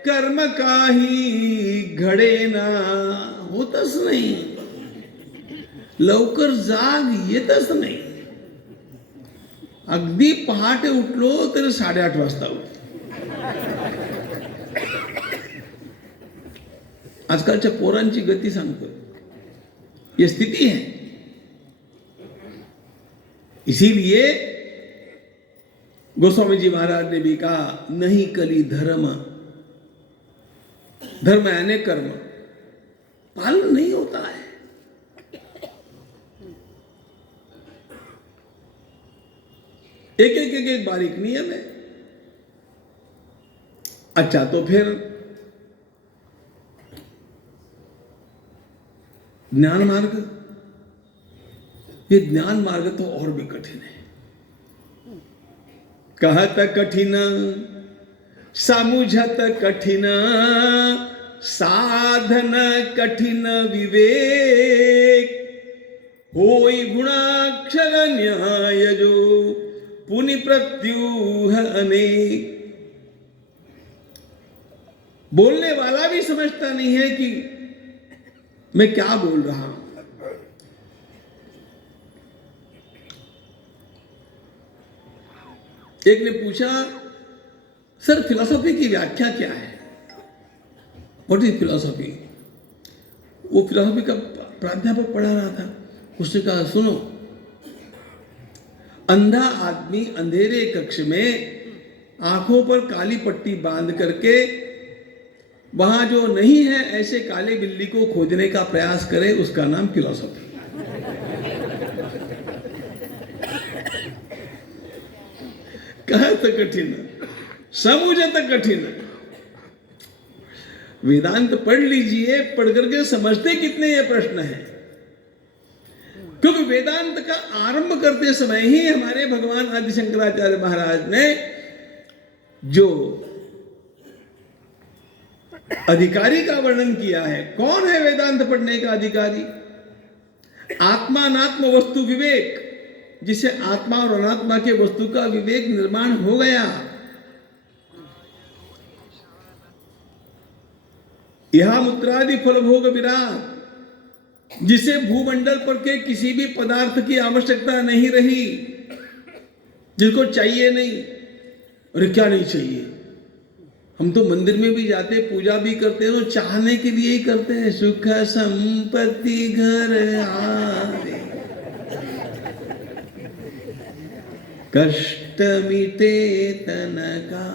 कर्म काही घडे ना, होतच नाही, लवकर जाग येतच नाही। अगदी पहाटे उठलो तरी 8:30 वाजता उठलो। आजकालच्या पोरांची गती सांगतो, ये स्थिति है। इसीलिए गोस्वामी जी महाराज ने भी कहा, नहीं कली धर्म, धर्म यानी कर्म पालन नहीं होता है। एक बारीक नियम है। अच्छा, तो फिर ज्ञान मार्ग, ये ज्ञान मार्ग तो और भी कठिन है। कहत कठिन समुझत कठिन, साधन कठिन विवेक, होई गुणाक्षर न्याय जो पुनि प्रत्यूह अनेक। बोलने वाला भी समझता नहीं है कि मैं क्या बोल रहा हूं। एक ने पूछा, सर फिलॉसफी की व्याख्या क्या है, व्हाट इज फिलॉसफी। वो फिलॉसफी का प्राध्यापक पढ़ा रहा था। उसने कहा, सुनो, अंधा आदमी अंधेरे कक्ष में आंखों पर काली पट्टी बांध करके वहां जो नहीं है ऐसे काले बिल्ली को खोजने का प्रयास करे, उसका नाम फिलॉसफी। कहत कठिन समुझत कठिन। वेदांत पढ़ लीजिए, पढ़ करके समझते कितने ये प्रश्न है। क्योंकि वेदांत का आरंभ करते समय ही हमारे भगवान आदि शंकराचार्य महाराज ने जो अधिकारी का वर्णन किया है। कौन है वेदांत पढ़ने का अधिकारी? आत्मानात्म वस्तु विवेक, जिसे आत्मा और अनात्मा के वस्तु का विवेक निर्माण हो गया। यह मूत्रादि फल भोग विराट, जिसे भूमंडल पर के किसी भी पदार्थ की आवश्यकता नहीं रही, जिसको चाहिए नहीं। अरे क्या नहीं चाहिए? हम तो मंदिर में भी जाते, पूजा भी करते हैं, तो चाहने के लिए ही करते हैं। सुख संपत्ति घर आवे, कष्ट मिटे तन का।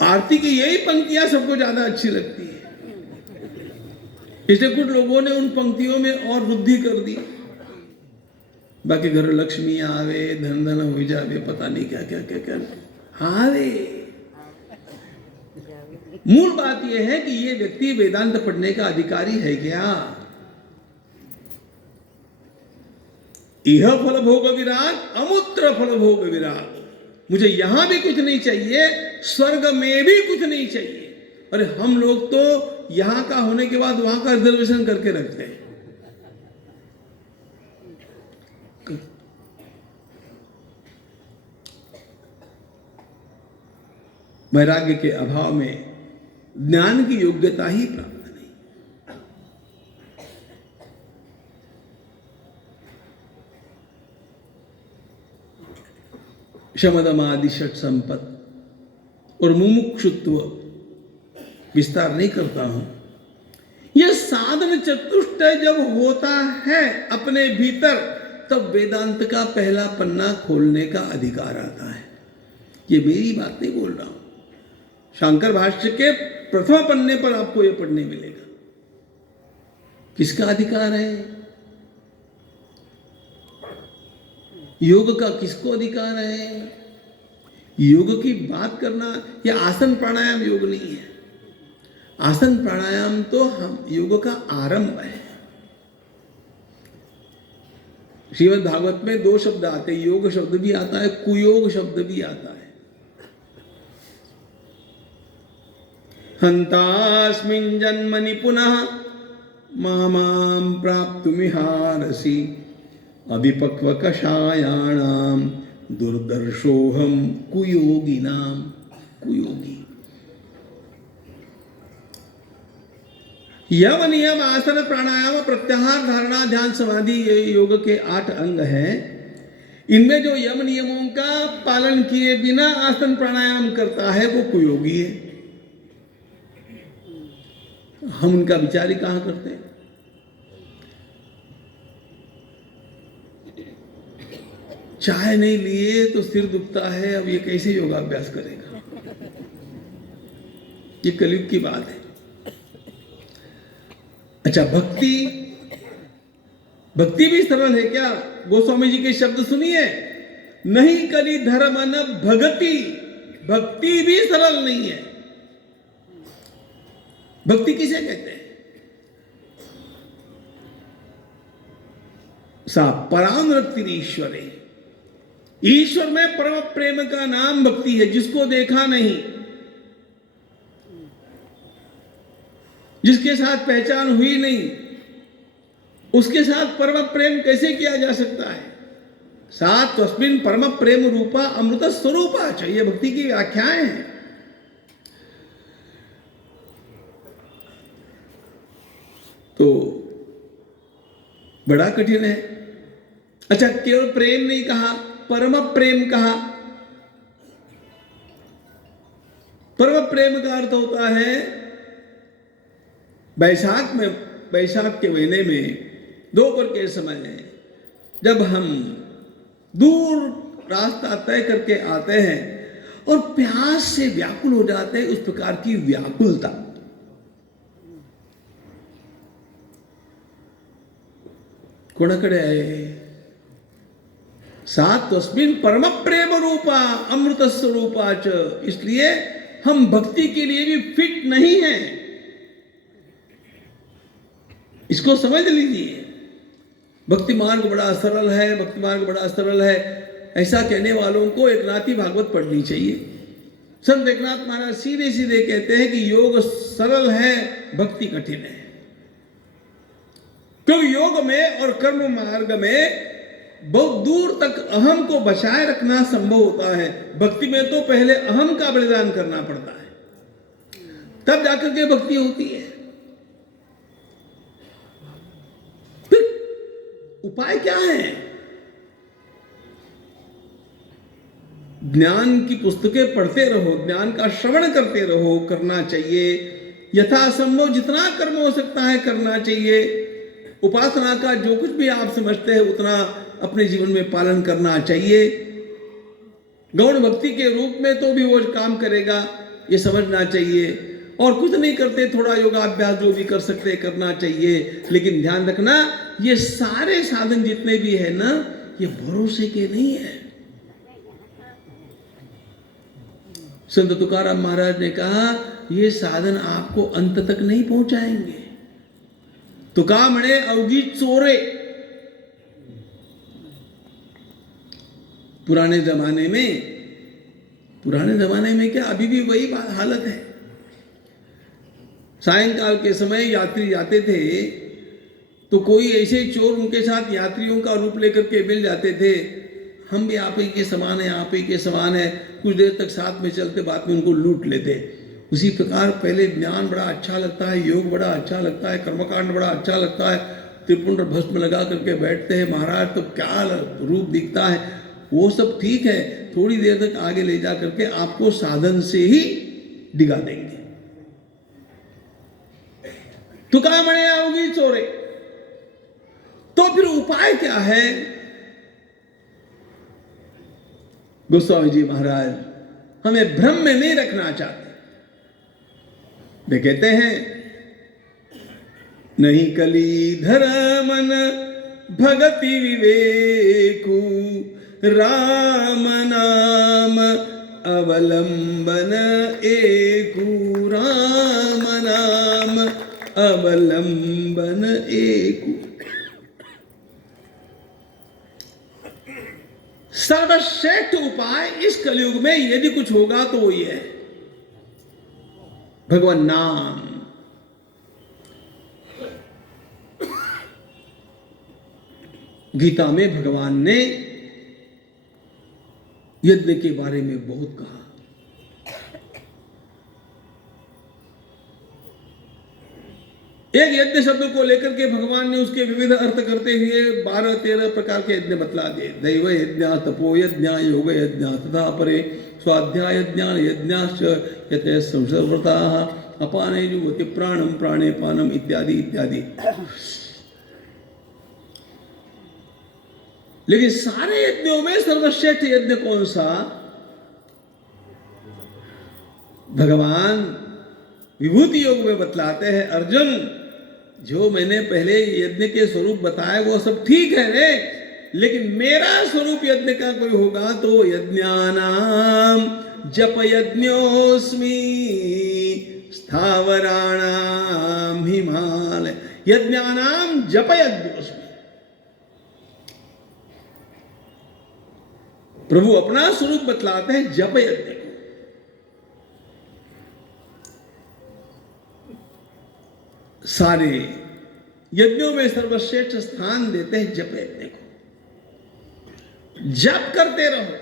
आरती की यही पंक्तियां सबको ज्यादा अच्छी लगती है, इसलिए कुछ लोगों ने उन पंक्तियों में और वृद्धि कर दी। बाकी घर लक्ष्मी आवे, धन धन हो जावे, पता नहीं क्या क्या क्या क्या आवे। मूल बात यह है कि ये व्यक्ति वेदांत पढ़ने का अधिकारी है क्या? यह फल भोग विराट, अमूत्र फल भोग विराट। मुझे यहां भी कुछ नहीं चाहिए, स्वर्ग में भी कुछ नहीं चाहिए। अरे हम लोग तो यहां का होने के बाद वहां का रिजर्वेशन करके रखते हैं। वैराग्य के अभाव में ज्ञान की योग्यता ही प्राप्त नहीं। शमदमादि षट संपत् और मुमुक्षुत्व विस्तार नहीं करता हूं। यह साधन चतुष्टय जब होता है अपने भीतर, तब वेदांत का पहला पन्ना खोलने का अधिकार आता है। ये मेरी बात नहीं बोल रहा हूं, शंकर भाष्य के प्रथम पन्ने पर आपको यह पढ़ने मिलेगा। किसका अधिकार है? योग का किसको अधिकार है? योग की बात करना, यह आसन प्राणायाम योग नहीं है। आसन प्राणायाम तो हम योग का आरंभ है। श्रीमद् भागवत में 2 शब्द आते हैं, योग शब्द भी आता है, कुयोग शब्द भी आता है। हंतास्मिन् जन्मनि पुनः मामां प्राप्तुमिहारसि अभिपक्व कषायाणाम दुर्दर्शोहम कुयोगिनाम। कुयोगी यम नियम आसन प्राणायाम प्रत्याहार धारणा ध्यान समाधि, ये योग के 8 अंग हैं। इनमें जो यम नियमों का पालन किए बिना आसन प्राणायाम करता है वो कुयोगी है। हम उनका विचार ही कहां करते हैं? चाय नहीं लिए तो सिर दुखता है, अब ये कैसे योगाभ्यास करेगा? ये कलयुग की बात है। अच्छा, भक्ति भी सरल है क्या? गोस्वामी जी के शब्द सुनिए, नहीं करी धर्म न भगति। भक्ति भी सरल नहीं है। भक्ति किसे कहते हैं? सा परामृति ईश्वरे, ईश्वर में परम प्रेम का नाम भक्ति है। जिसको देखा नहीं, जिसके साथ पहचान हुई नहीं, उसके साथ परम प्रेम कैसे किया जा सकता है? सात तस्मिन् परम प्रेम रूपा अमृत स्वरूपा चाहिए, भक्ति की व्याख्याएं हैं। तो बड़ा कठिन है। अच्छा, केवल प्रेम नहीं कहा, परम प्रेम कहा। परम प्रेम का अर्थ होता है बैसाख के महीने में दोपहर के समय जब हम दूर रास्ता तय करके आते हैं और प्यास से व्याकुल हो जाते हैं, उस प्रकार की व्याकुलता। कोणकड़े सात तस्मिन् परम प्रेम रूपा अमृत स्वरूपा च। इसलिए हम भक्ति के लिए भी फिट नहीं हैं, इसको समझ लीजिए। भक्ति मार्ग बड़ा सरल है, भक्ति मार्ग बड़ा सरल है, ऐसा कहने वालों को एकनाथी भागवत पढ़नी चाहिए। संत एकनाथ महाराज सीधे सीधे कहते हैं कि योग सरल है, भक्ति कठिन है। क्योंकि योग में और कर्म मार्ग में बहुत दूर तक अहम को बचाए रखना संभव होता है। भक्ति में तो पहले अहम का बलिदान करना पड़ता है, तब जाकर के भक्ति होती है। फिर उपाय क्या है? ज्ञान की पुस्तकें पढ़ते रहो, ज्ञान का श्रवण करते रहो, करना चाहिए। यथासंभव जितना कर्म हो सकता है करना चाहिए। उपासना का जो कुछ भी आप समझते हैं उतना अपने जीवन में पालन करना चाहिए। गौण भक्ति के रूप में तो भी वो काम करेगा, ये समझना चाहिए। और कुछ नहीं करते, थोड़ा योगाभ्यास जो भी कर सकते करना चाहिए। लेकिन ध्यान रखना, ये सारे साधन जितने भी है ना, ये भरोसे के नहीं है। संत तुकाराम महाराज ने कहा, ये साधन आपको अंत तक नहीं पहुंचाएंगे। तुका म्हणे अवघी चोरे। पुराने जमाने में क्या, अभी भी वही हालत है। सायंकाल के समय यात्री जाते थे तो कोई ऐसे चोर उनके साथ यात्रियों का रूप लेकर के मिल जाते थे। हम भी आप ही के समान हैं, आप ही के समान है। कुछ देर तक साथ में चलते, बाद में उनको लूट लेते। उसी प्रकार पहले ज्ञान बड़ा अच्छा लगता है, योग बड़ा अच्छा लगता है, कर्मकांड बड़ा अच्छा लगता है। त्रिपुंड भस्म लगा करके बैठते हैं महाराज, तो क्या रूप दिखता है। वो सब ठीक है, थोड़ी देर तक आगे ले जा करके आपको साधन से ही डिगा देंगे। तुका मणे आओगी चोरे। तो फिर उपाय क्या है? गोस्वामी जी महाराज हमें भ्रम में नहीं रखना चाहते। वे कहते हैं, नहीं कली धर्मन भगति विवेकु, राम नाम अवलंबन एकु, राम नाम अवलंबन एकु। सर्वश्रेष्ठ उपाय इस कलयुग में यदि कुछ होगा तो वो ये है, भगवान नाम। गीता में भगवान ने यज्ञ के बारे में बहुत कहा। एक यज्ञ शब्द को लेकर के भगवान ने उसके विविध अर्थ करते हुए 12-13 प्रकार के यज्ञ बतला दिए। दैव यज्ञ, तपो यज्ञ, योग यज्ञ, तथा परे स्वाध्याय यज्ञ, यज्ञाश्च यते संसर्वताः, अपाने जुवति प्राणम, प्राणे पानम इत्यादि इत्यादि। लेकिन सारे यज्ञों में सर्वश्रेष्ठ यज्ञ कौन सा? भगवान विभूति योग में बतलाते हैं, अर्जुन जो मैंने पहले यज्ञ के स्वरूप बताया वो सब ठीक है रे, लेकिन मेरा स्वरूप यज्ञ का कोई होगा तो यज्ञानाम जप यज्ञोस्मि स्थावराणाम हिमालय, यज्ञानाम जप यज्ञोस्मि। प्रभु अपना स्वरूप बतलाते हैं जप यज्ञ। सारे यज्ञों में सर्वश्रेष्ठ स्थान देते हैं जप यज्ञ को। जप करते रहो,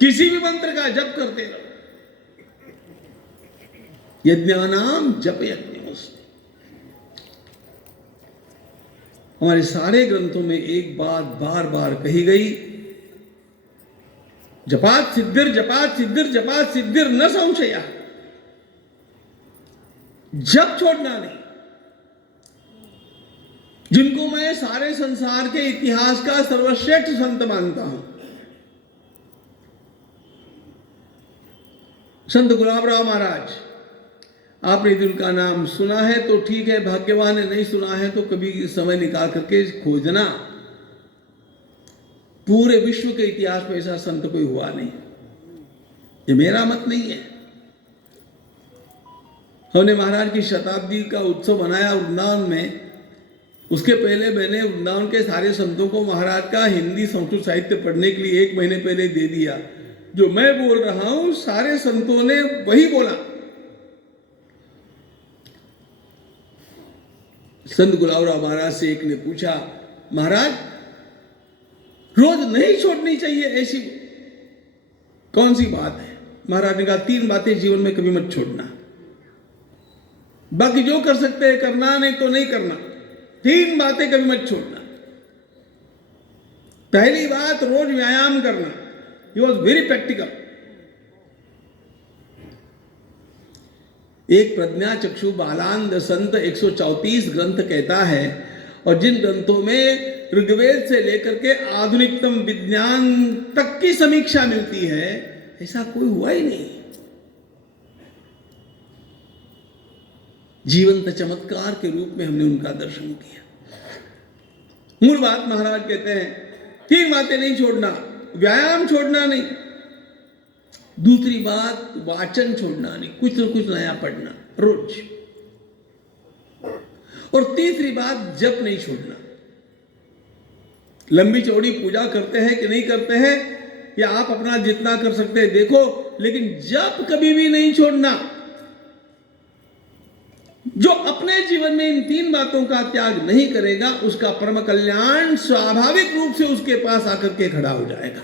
किसी भी मंत्र का जप करते रहो। यज्ञानाम जप यज्ञ। हमारे सारे ग्रंथों में एक बात बार बार कही गई, जपात सिद्धिर, जपात सिद्धिर, जपात सिद्धिर न संशया। जप छोड़ना नहीं। जिनको मैं सारे संसार के इतिहास का सर्वश्रेष्ठ संत मानता हूं, संत गुलाबराव महाराज, आपने यदि उनका नाम सुना है तो ठीक है, भाग्यवान है, नहीं सुना है तो कभी समय निकाल करके खोजना। पूरे विश्व के इतिहास में ऐसा संत कोई हुआ नहीं। ये मेरा मत नहीं है। हमने महाराज की शताब्दी का उत्सव मनाया वृंदावन में। उसके पहले मैंने वृंदावन के सारे संतों को महाराज का हिंदी संस्कृत साहित्य पढ़ने के लिए 1 महीने पहले दे दिया। जो मैं बोल रहा हूं सारे संतों ने वही बोला। संत गुलाबराव महाराज से एक ने पूछा, महाराज रोज नहीं छोड़नी चाहिए ऐसी कौन सी बात है? महाराज ने कहा 3 बातें जीवन में कभी मत छोड़ना, बाकी जो कर सकते हैं करना, नहीं तो नहीं करना। 3 बातें कभी मत छोड़ना। पहली बात, रोज व्यायाम करना। He was very practical। एक प्रज्ञा चक्षु बालांद संत 134 ग्रंथ कहता है, और जिन ग्रंथों में ऋग्वेद से लेकर के आधुनिकतम विज्ञान तक की समीक्षा मिलती है, ऐसा कोई हुआ ही नहीं। जीवंत चमत्कार के रूप में हमने उनका दर्शन किया। मूल बात महाराज कहते हैं 3 बातें नहीं छोड़ना, व्यायाम छोड़ना नहीं, दूसरी बात वाचन छोड़ना नहीं, कुछ न कुछ नया पढ़ना रोज, और तीसरी बात जप नहीं छोड़ना। लंबी चौड़ी पूजा करते हैं कि नहीं करते हैं, या आप अपना जितना कर सकते हैं देखो, लेकिन जप कभी भी नहीं छोड़ना। जो अपने जीवन में इन 3 बातों का त्याग नहीं करेगा, उसका परम कल्याण स्वाभाविक रूप से उसके पास आकर के खड़ा हो जाएगा।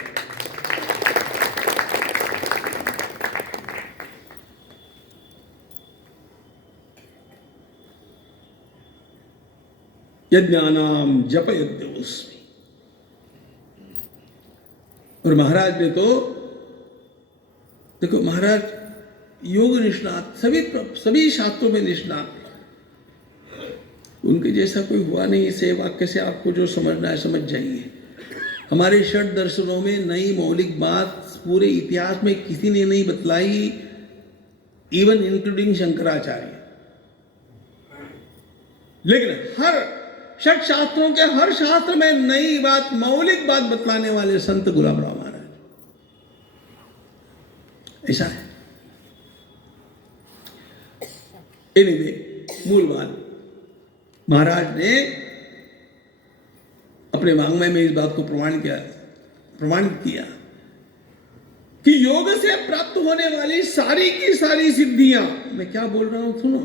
यज्ञानाम जप यज्ञोस्मि। और महाराज ने तो देखो, महाराज योग निष्णात, सभी शास्त्रों में निष्णात, उनके जैसा कोई हुआ नहीं। इसे वाक्य से आपको जो समझना है समझ जाइए। हमारे षट दर्शनों में नई मौलिक बात पूरे इतिहास में किसी ने नहीं बतलाई, इवन इंक्लूडिंग शंकराचार्य। लेकिन हर षट शास्त्रों के हर शास्त्र में नई बात, मौलिक बात बतलाने वाले संत गुलाबराव महाराज, ऐसा है। एनीवे, मूल बात, महाराज ने अपने वांग्मय में इस बात को प्रमाणित किया कि योग से प्राप्त होने वाली सारी की सारी सिद्धियां, मैं क्या बोल रहा हूं सुनो,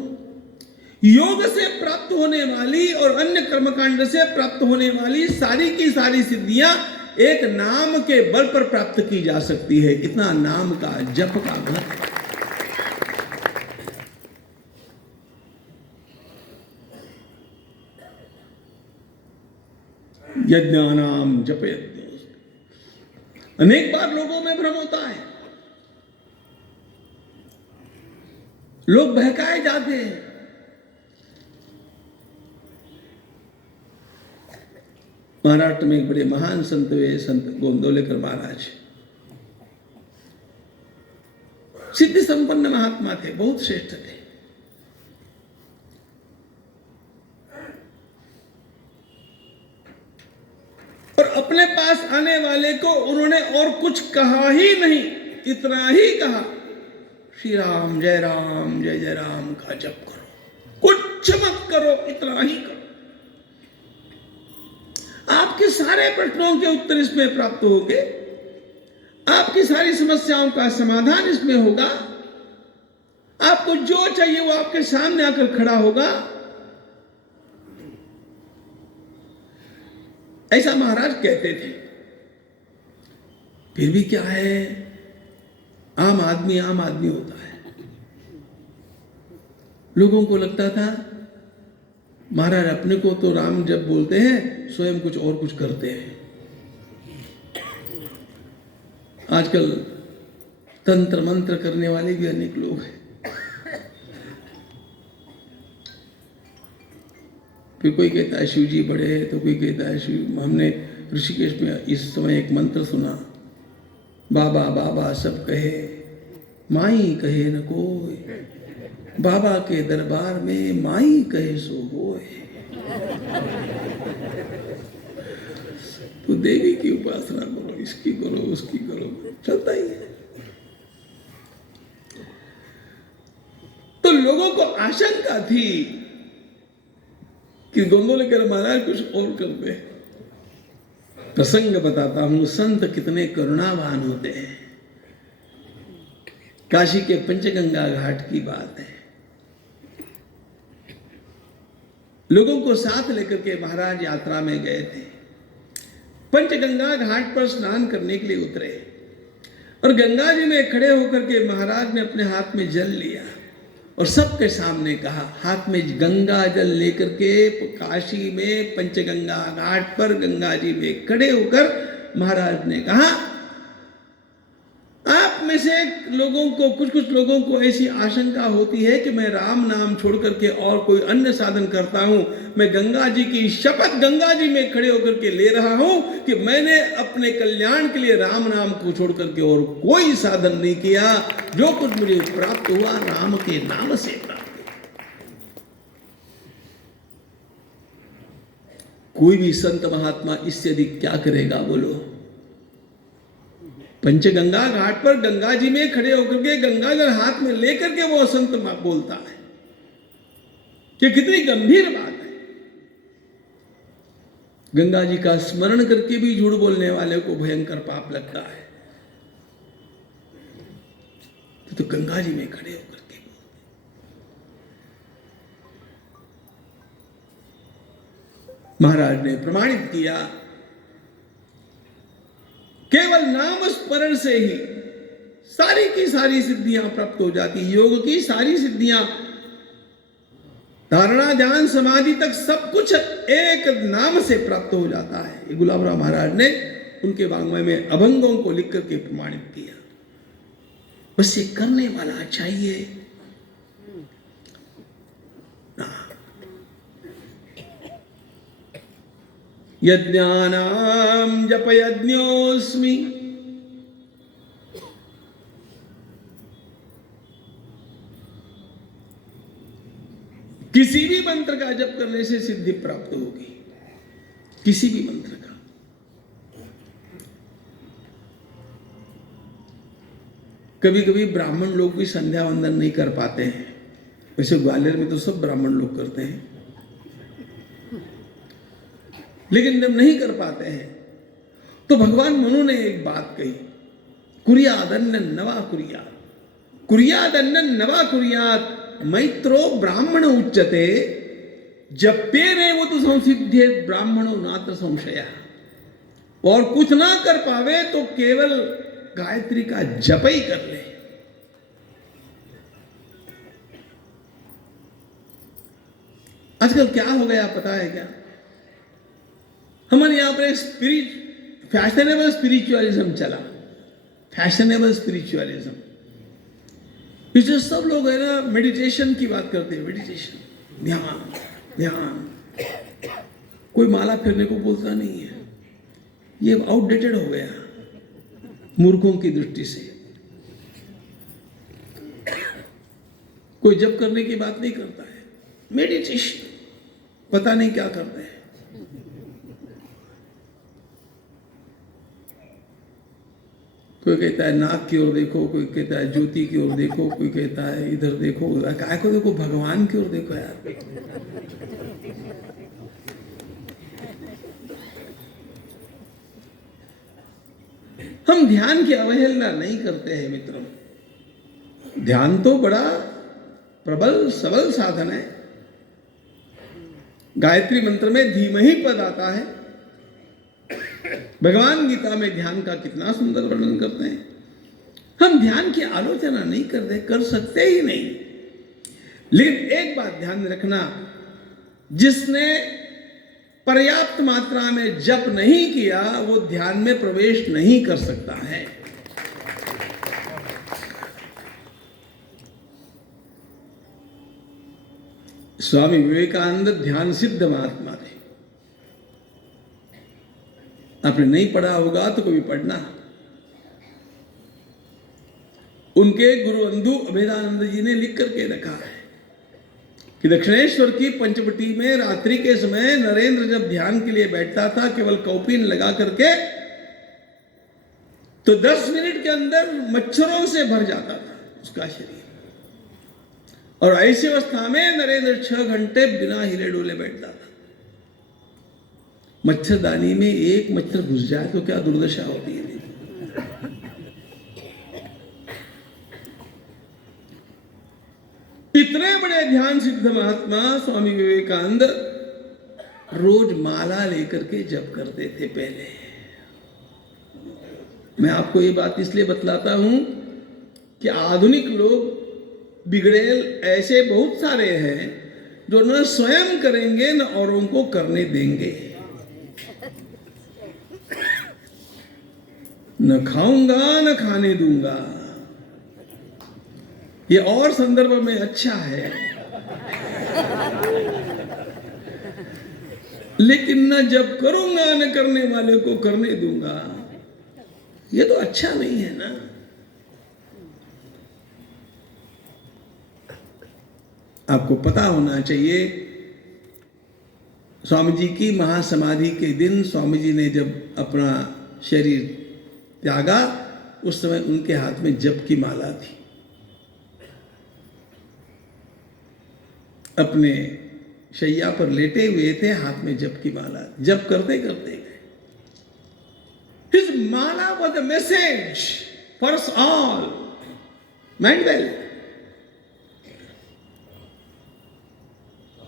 योग से प्राप्त होने वाली और अन्य कर्मकांड से प्राप्त होने वाली सारी की सारी सिद्धियां एक नाम के बल पर प्राप्त की जा सकती है। इतना नाम का जप का बल है। यज्ञानाम जप यज्ञ। अनेक बार लोगों में भ्रम होता है, लोग बहकाए जाते हैं। महाराष्ट्र में एक बड़े महान संत हुए, संत गोंदवलेकर महाराज, सिद्धि संपन्न महात्मा थे, बहुत श्रेष्ठ थे। और अपने पास आने वाले को उन्होंने और कुछ कहा ही नहीं, इतना ही कहा, श्री राम जय जय राम का जप करो, कुछ मत करो, इतना ही करो। आपके सारे प्रश्नों के उत्तर इसमें प्राप्त होंगे, आपकी सारी समस्याओं का समाधान इसमें होगा, आपको जो चाहिए वो आपके सामने आकर खड़ा होगा। ऐसा महाराज कहते थे। फिर भी क्या है, आम आदमी होता है। लोगों को लगता था महाराज अपने को तो राम जब बोलते हैं, स्वयं कुछ और कुछ करते हैं। आजकल तंत्र मंत्र करने वाले भी अनेक लोग हैं। फिर कोई कहता है शिव जी बड़े हैं, तो कोई कहता है शिव। हमने ऋषिकेश में इस समय एक मंत्र सुना, बाबा बाबा सब कहे, माई कहे न कोई, बाबा के दरबार में माई कहे सो होए। तो देवी की उपासना करो, इसकी करो, उसकी करो, चलता ही है। तो लोगों को आशंका थी कि गोंदवलेकर महाराज कुछ और करते हैं। प्रसंग बताता हूं, संत कितने करुणावान होते हैं। काशी के पंचगंगा घाट की बात है। लोगों को साथ लेकर के महाराज यात्रा में गए थे। पंचगंगा घाट पर स्नान करने के लिए उतरे और गंगा जी में खड़े होकर के महाराज ने अपने हाथ में जल लिया और सबके सामने कहा, हाथ में गंगा जल लेकर के काशी में पंचगंगा घाट पर गंगा जी में खड़े होकर महाराज ने कहा, आप में से लोगों को, कुछ लोगों को ऐसी आशंका होती है कि मैं राम नाम छोड़ करके और कोई अन्य साधन करता हूं। मैं गंगा जी की शपथ गंगा जी में खड़े होकर के ले रहा हूं कि मैंने अपने कल्याण के लिए राम नाम को छोड़ करके और कोई साधन नहीं किया। जो कुछ मुझे प्राप्त हुआ राम के नाम से प्राप्त हुआ। कोई भी संत महात्मा इससे अधिक क्या करेगा बोलो। पंचगंगा घाट पर गंगा जी में खड़े होकर के गंगा जल हाथ में लेकर के वो संत बोलता है। ये कितनी गंभीर बात है। गंगा जी का स्मरण करके भी झूठ बोलने वाले को भयंकर पाप लगता है। तो गंगा जी में खड़े होकर के महाराज ने प्रमाणित किया, केवल नाम स्मरण से ही सारी की सारी सिद्धियां प्राप्त हो जाती। योग की सारी सिद्धियां, धारणा ध्यान समाधि तक सब कुछ एक नाम से प्राप्त हो जाता है। ये गुलाबराव महाराज ने उनके वांग्मय में अभंगों को लिख करके प्रमाणित किया। बस ये करने वाला चाहिए। यज्ञानां जपयज्ञोऽस्मि, किसी भी मंत्र का जप करने से सिद्धि प्राप्त होगी, किसी भी मंत्र का। कभी कभी ब्राह्मण लोग भी संध्या वंदन नहीं कर पाते हैं, वैसे ग्वालियर में तो सब ब्राह्मण लोग करते हैं, लेकिन जब नहीं कर पाते हैं तो भगवान मनु ने एक बात कही, कुर्यादन्न नवा कुर्यात्, कुर्यादन्न नवा कुर्यात्, मैत्रो ब्राह्मण उच्यते, जप्येनेव तु संसिध्येत् ब्राह्मणो नात्र संशयः। और कुछ ना कर पावे तो केवल गायत्री का जप ही कर ले। आजकल क्या हो गया पता है क्या? हमारे यहां पर फैशनेबल स्पिरिचुअलिज्म चला, फैशनेबल स्पिरिचुअलिज्म। इससे सब लोग है ना मेडिटेशन की बात करते हैं, मेडिटेशन, ध्यान ध्यान। कोई माला फेरने को बोलता नहीं है, ये आउटडेटेड हो गया मूर्खों की दृष्टि से। कोई जप करने की बात नहीं करता है, मेडिटेशन पता नहीं क्या करते हैं। कोई कहता है नाक की ओर देखो, कोई कहता है ज्योति की ओर देखो, कोई कहता है इधर देखो, काय को देखो, भगवान की ओर देखो यार। हम ध्यान की अवहेलना नहीं करते हैं मित्रों। ध्यान तो बड़ा प्रबल सबल साधन है। गायत्री मंत्र में धीमहि पद आता है। भगवान गीता में ध्यान का कितना सुंदर वर्णन करते हैं। हम ध्यान की आलोचना नहीं करते, कर सकते ही नहीं। लेकिन एक बात ध्यान रखना, जिसने पर्याप्त मात्रा में जप नहीं किया वो ध्यान में प्रवेश नहीं कर सकता है। स्वामी विवेकानंद ध्यान सिद्ध महात्मा थे। आपने नहीं पढ़ा होगा तो कभी पढ़ना। उनके गुरु बंधु अभेदानंद जी ने लिख करके रखा है कि दक्षिणेश्वर की पंचवटी में रात्रि के समय नरेंद्र जब ध्यान के लिए बैठता था, केवल कौपीन लगा करके, तो 10 मिनट के अंदर मच्छरों से भर जाता था उसका शरीर। और ऐसी अवस्था में नरेंद्र 6 घंटे बिना हिले डोले बैठता था। मच्छरदानी में एक मच्छर घुस जाए तो क्या दुर्दशा होती है। इतने बड़े ध्यान सिद्ध महात्मा स्वामी विवेकानंद रोज माला लेकर के जप करते थे। पहले मैं आपको ये बात इसलिए बतलाता हूं कि आधुनिक लोग बिगड़ेल ऐसे बहुत सारे हैं जो न स्वयं करेंगे न औरों को करने देंगे। न खाऊंगा न खाने दूंगा, ये और संदर्भ में अच्छा है, लेकिन न जब करूंगा न करने वाले को करने दूंगा, ये तो अच्छा नहीं है ना। आपको पता होना चाहिए, स्वामी जी की महासमाधि के दिन स्वामी जी ने जब अपना शरीर त्यागा, उस समय उनके हाथ में जप की माला थी। अपने शैया पर लेटे हुए थे, हाथ में जप की माला, जप करते करते गए। His mala was a message for us all. Mind well.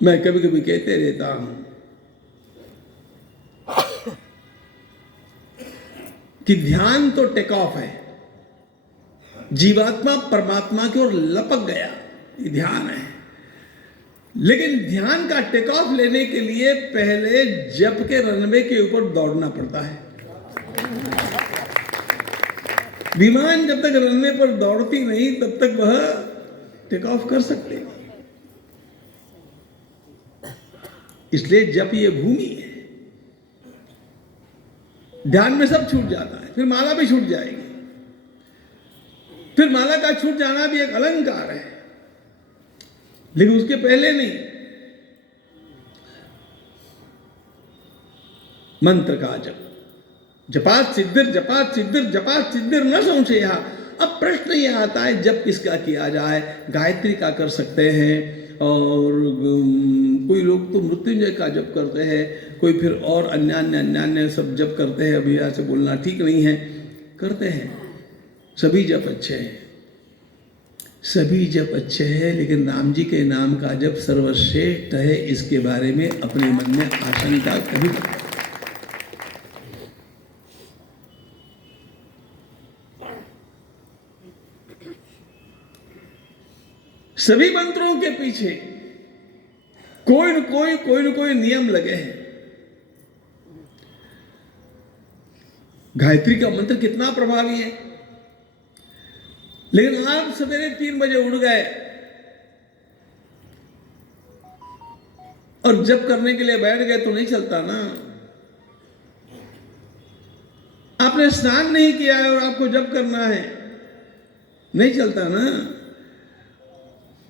मैं कभी कभी कहते रहता हूं कि ध्यान तो टेक ऑफ है, जीवात्मा परमात्मा की ओर लपक गया, ये ध्यान है। लेकिन ध्यान का टेक ऑफ लेने के लिए पहले जप के रनवे के ऊपर दौड़ना पड़ता है। विमान जब तक रनवे पर दौड़ती नहीं तब तक वह टेक ऑफ कर सकते हैं। इसलिए जब ये भूमि है, ध्यान में सब छूट जाता है, फिर माला भी छूट जाएगी। फिर माला का छूट जाना भी एक अलंकार है, लेकिन उसके पहले नहीं। मंत्र का जप, जपात सिद्धिर जपात सिद्धिर जपात सिद्धिर न संशय। अब प्रश्न यह आता है जप किसका किया जाए। गायत्री का कर सकते हैं, और कोई लोग तो मृत्युंजय का जप करते हैं, कोई फिर और अन्य सब जप करते हैं। अभी ऐसे बोलना ठीक नहीं है, करते हैं। सभी जप अच्छे हैं, सभी जप अच्छे हैं, लेकिन राम जी के नाम का जप सर्वश्रेष्ठ है, इसके बारे में अपने मन में आशंका कभी मत। सभी मंत्रों के पीछे कोई न कोई नियम लगे हैं। गायत्री का मंत्र कितना प्रभावी है, लेकिन आप सवेरे 3 बजे उठ गए और जप करने के लिए बैठ गए तो नहीं चलता ना। आपने स्नान नहीं किया है और आपको जप करना है, नहीं चलता ना।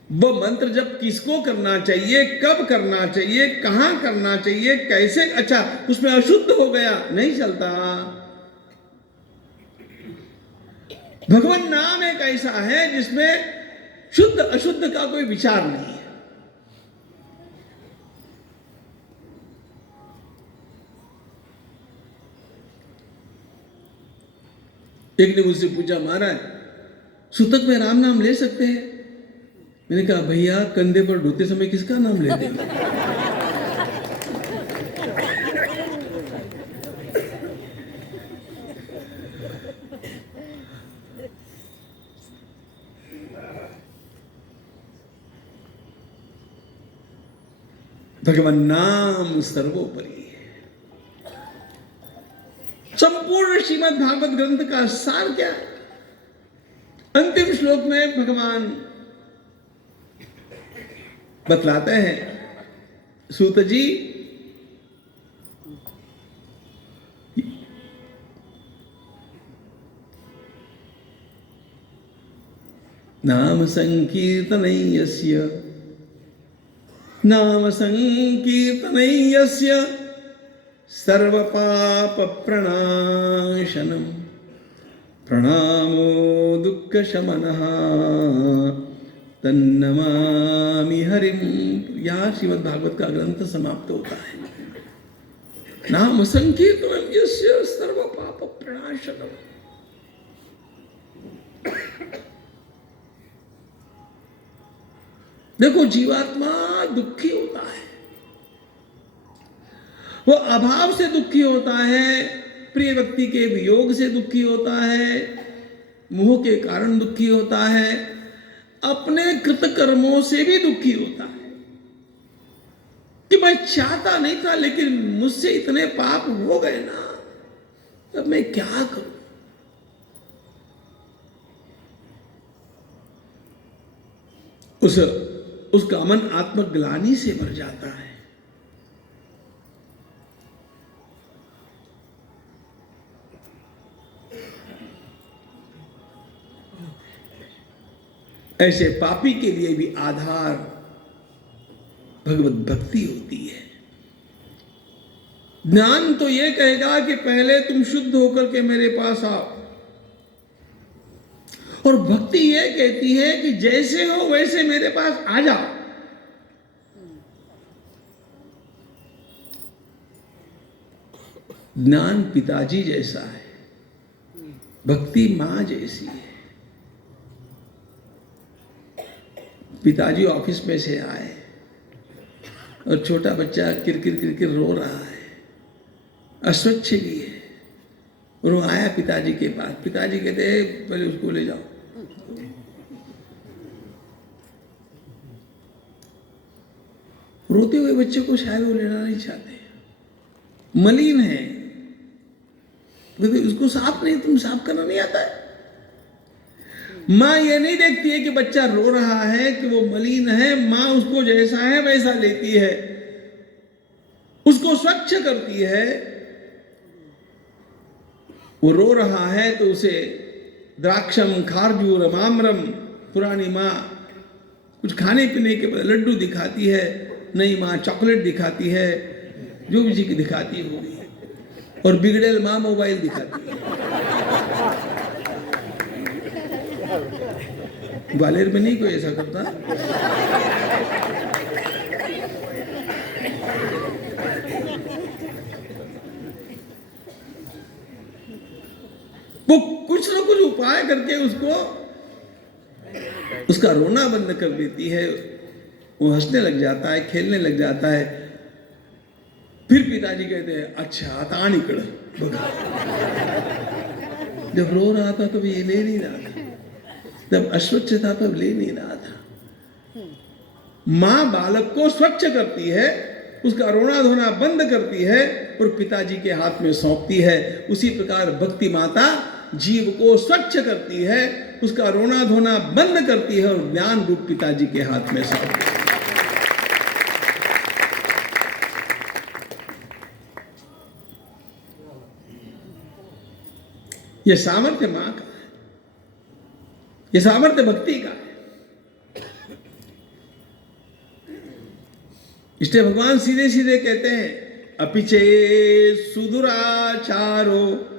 वो मंत्र जब किसको करना चाहिए, कब करना चाहिए, कहां करना चाहिए, कैसे, अच्छा उसमें अशुद्ध हो गया, नहीं चलता। भगवान नाम एक ऐसा है जिसमें शुद्ध अशुद्ध का कोई विचार नहीं है। एक ने मुझसे पूछा, महाराज सूतक में राम नाम ले सकते हैं? मैंने कहा भैया कंधे पर ढोते समय किसका नाम लेते हैं? भगवान नाम सर्वोपरि है। संपूर्ण श्रीमद् भागवत ग्रंथ का सार क्या है? अंतिम श्लोक में भगवान बतलाते हैं, सूत जी नाम संकीर्तनयस्य सर्वपाप प्रणाशनम प्रणामो दुःख शमनः तन्नमामि हरिम। यहाँ श्रीमद् भागवत का ग्रंथ समाप्त होता है। नाम संकीर्तनम यस्य सर्वपाप प्रणाशनम। देखो जीवात्मा दुखी होता है, वो अभाव से दुखी होता है, प्रिय व्यक्ति के वियोग से दुखी होता है, मोह के कारण दुखी होता है, अपने कृत कर्मों से भी दुखी होता है कि मैं चाहता नहीं था लेकिन मुझसे इतने पाप हो गए ना, अब मैं क्या करूं। उसका मन आत्मग्लानि से भर जाता है। ऐसे पापी के लिए भी आधार भगवत भक्ति होती है। ज्ञान तो यह कहेगा कि पहले तुम शुद्ध होकर के मेरे पास आओ, और भक्ति यह कहती है कि जैसे हो वैसे मेरे पास आ जाओ। ज्ञान पिताजी जैसा है, भक्ति मां जैसी है। पिताजी ऑफिस में से आए और छोटा बच्चा किरकिर किरकिर रो रहा है, अस्वच्छ भी है, और वो आया पिताजी के पास। पिताजी कहते पहले उसको ले जाओ। रोते हुए बच्चे को शायद वो लेना नहीं चाहते, मलिन है, उसको साफ नहीं, तुम साफ करना नहीं आता है, माँ ये नहीं देखती है कि बच्चा रो रहा है, कि वो मलिन है। माँ उसको जैसा है वैसा लेती है, उसको स्वच्छ करती है। वो रो रहा है तो उसे द्राक्षम, खारजूर, मामरम, पुरानी माँ कुछ खाने पीने के बाद लड्डू दिखाती है, नई माँ चॉकलेट दिखाती है, जो भी चीज दिखाती होगी। और बिगड़ेल माँ मोबाइल दिखाती है। ग्वालियर में नहीं कोई ऐसा करता। वो कुछ ना कुछ उपाय करके उसका रोना बंद कर देती है। वो हंसने लग जाता है, खेलने लग जाता है। फिर पिताजी कहते हैं, अच्छा आता निकल बघा। जब रो रहा था तो ये ले नहीं रहा था, जब अस्वच्छ था तब ले नहीं रहा था। मां बालक को स्वच्छ करती है, उसका रोना धोना बंद करती है और पिताजी के हाथ में सौंपती है। उसी प्रकार भक्ति माता जीव को स्वच्छ करती है, उसका रोना धोना बंद करती है और ज्ञान रूप पिताजी के हाथ में सौंपती है। यह सामर्थ्य मां का है, यह सामर्थ्य भक्ति का है। इसलिए भगवान सीधे सीधे कहते हैं, अपिचे सुदुराचारो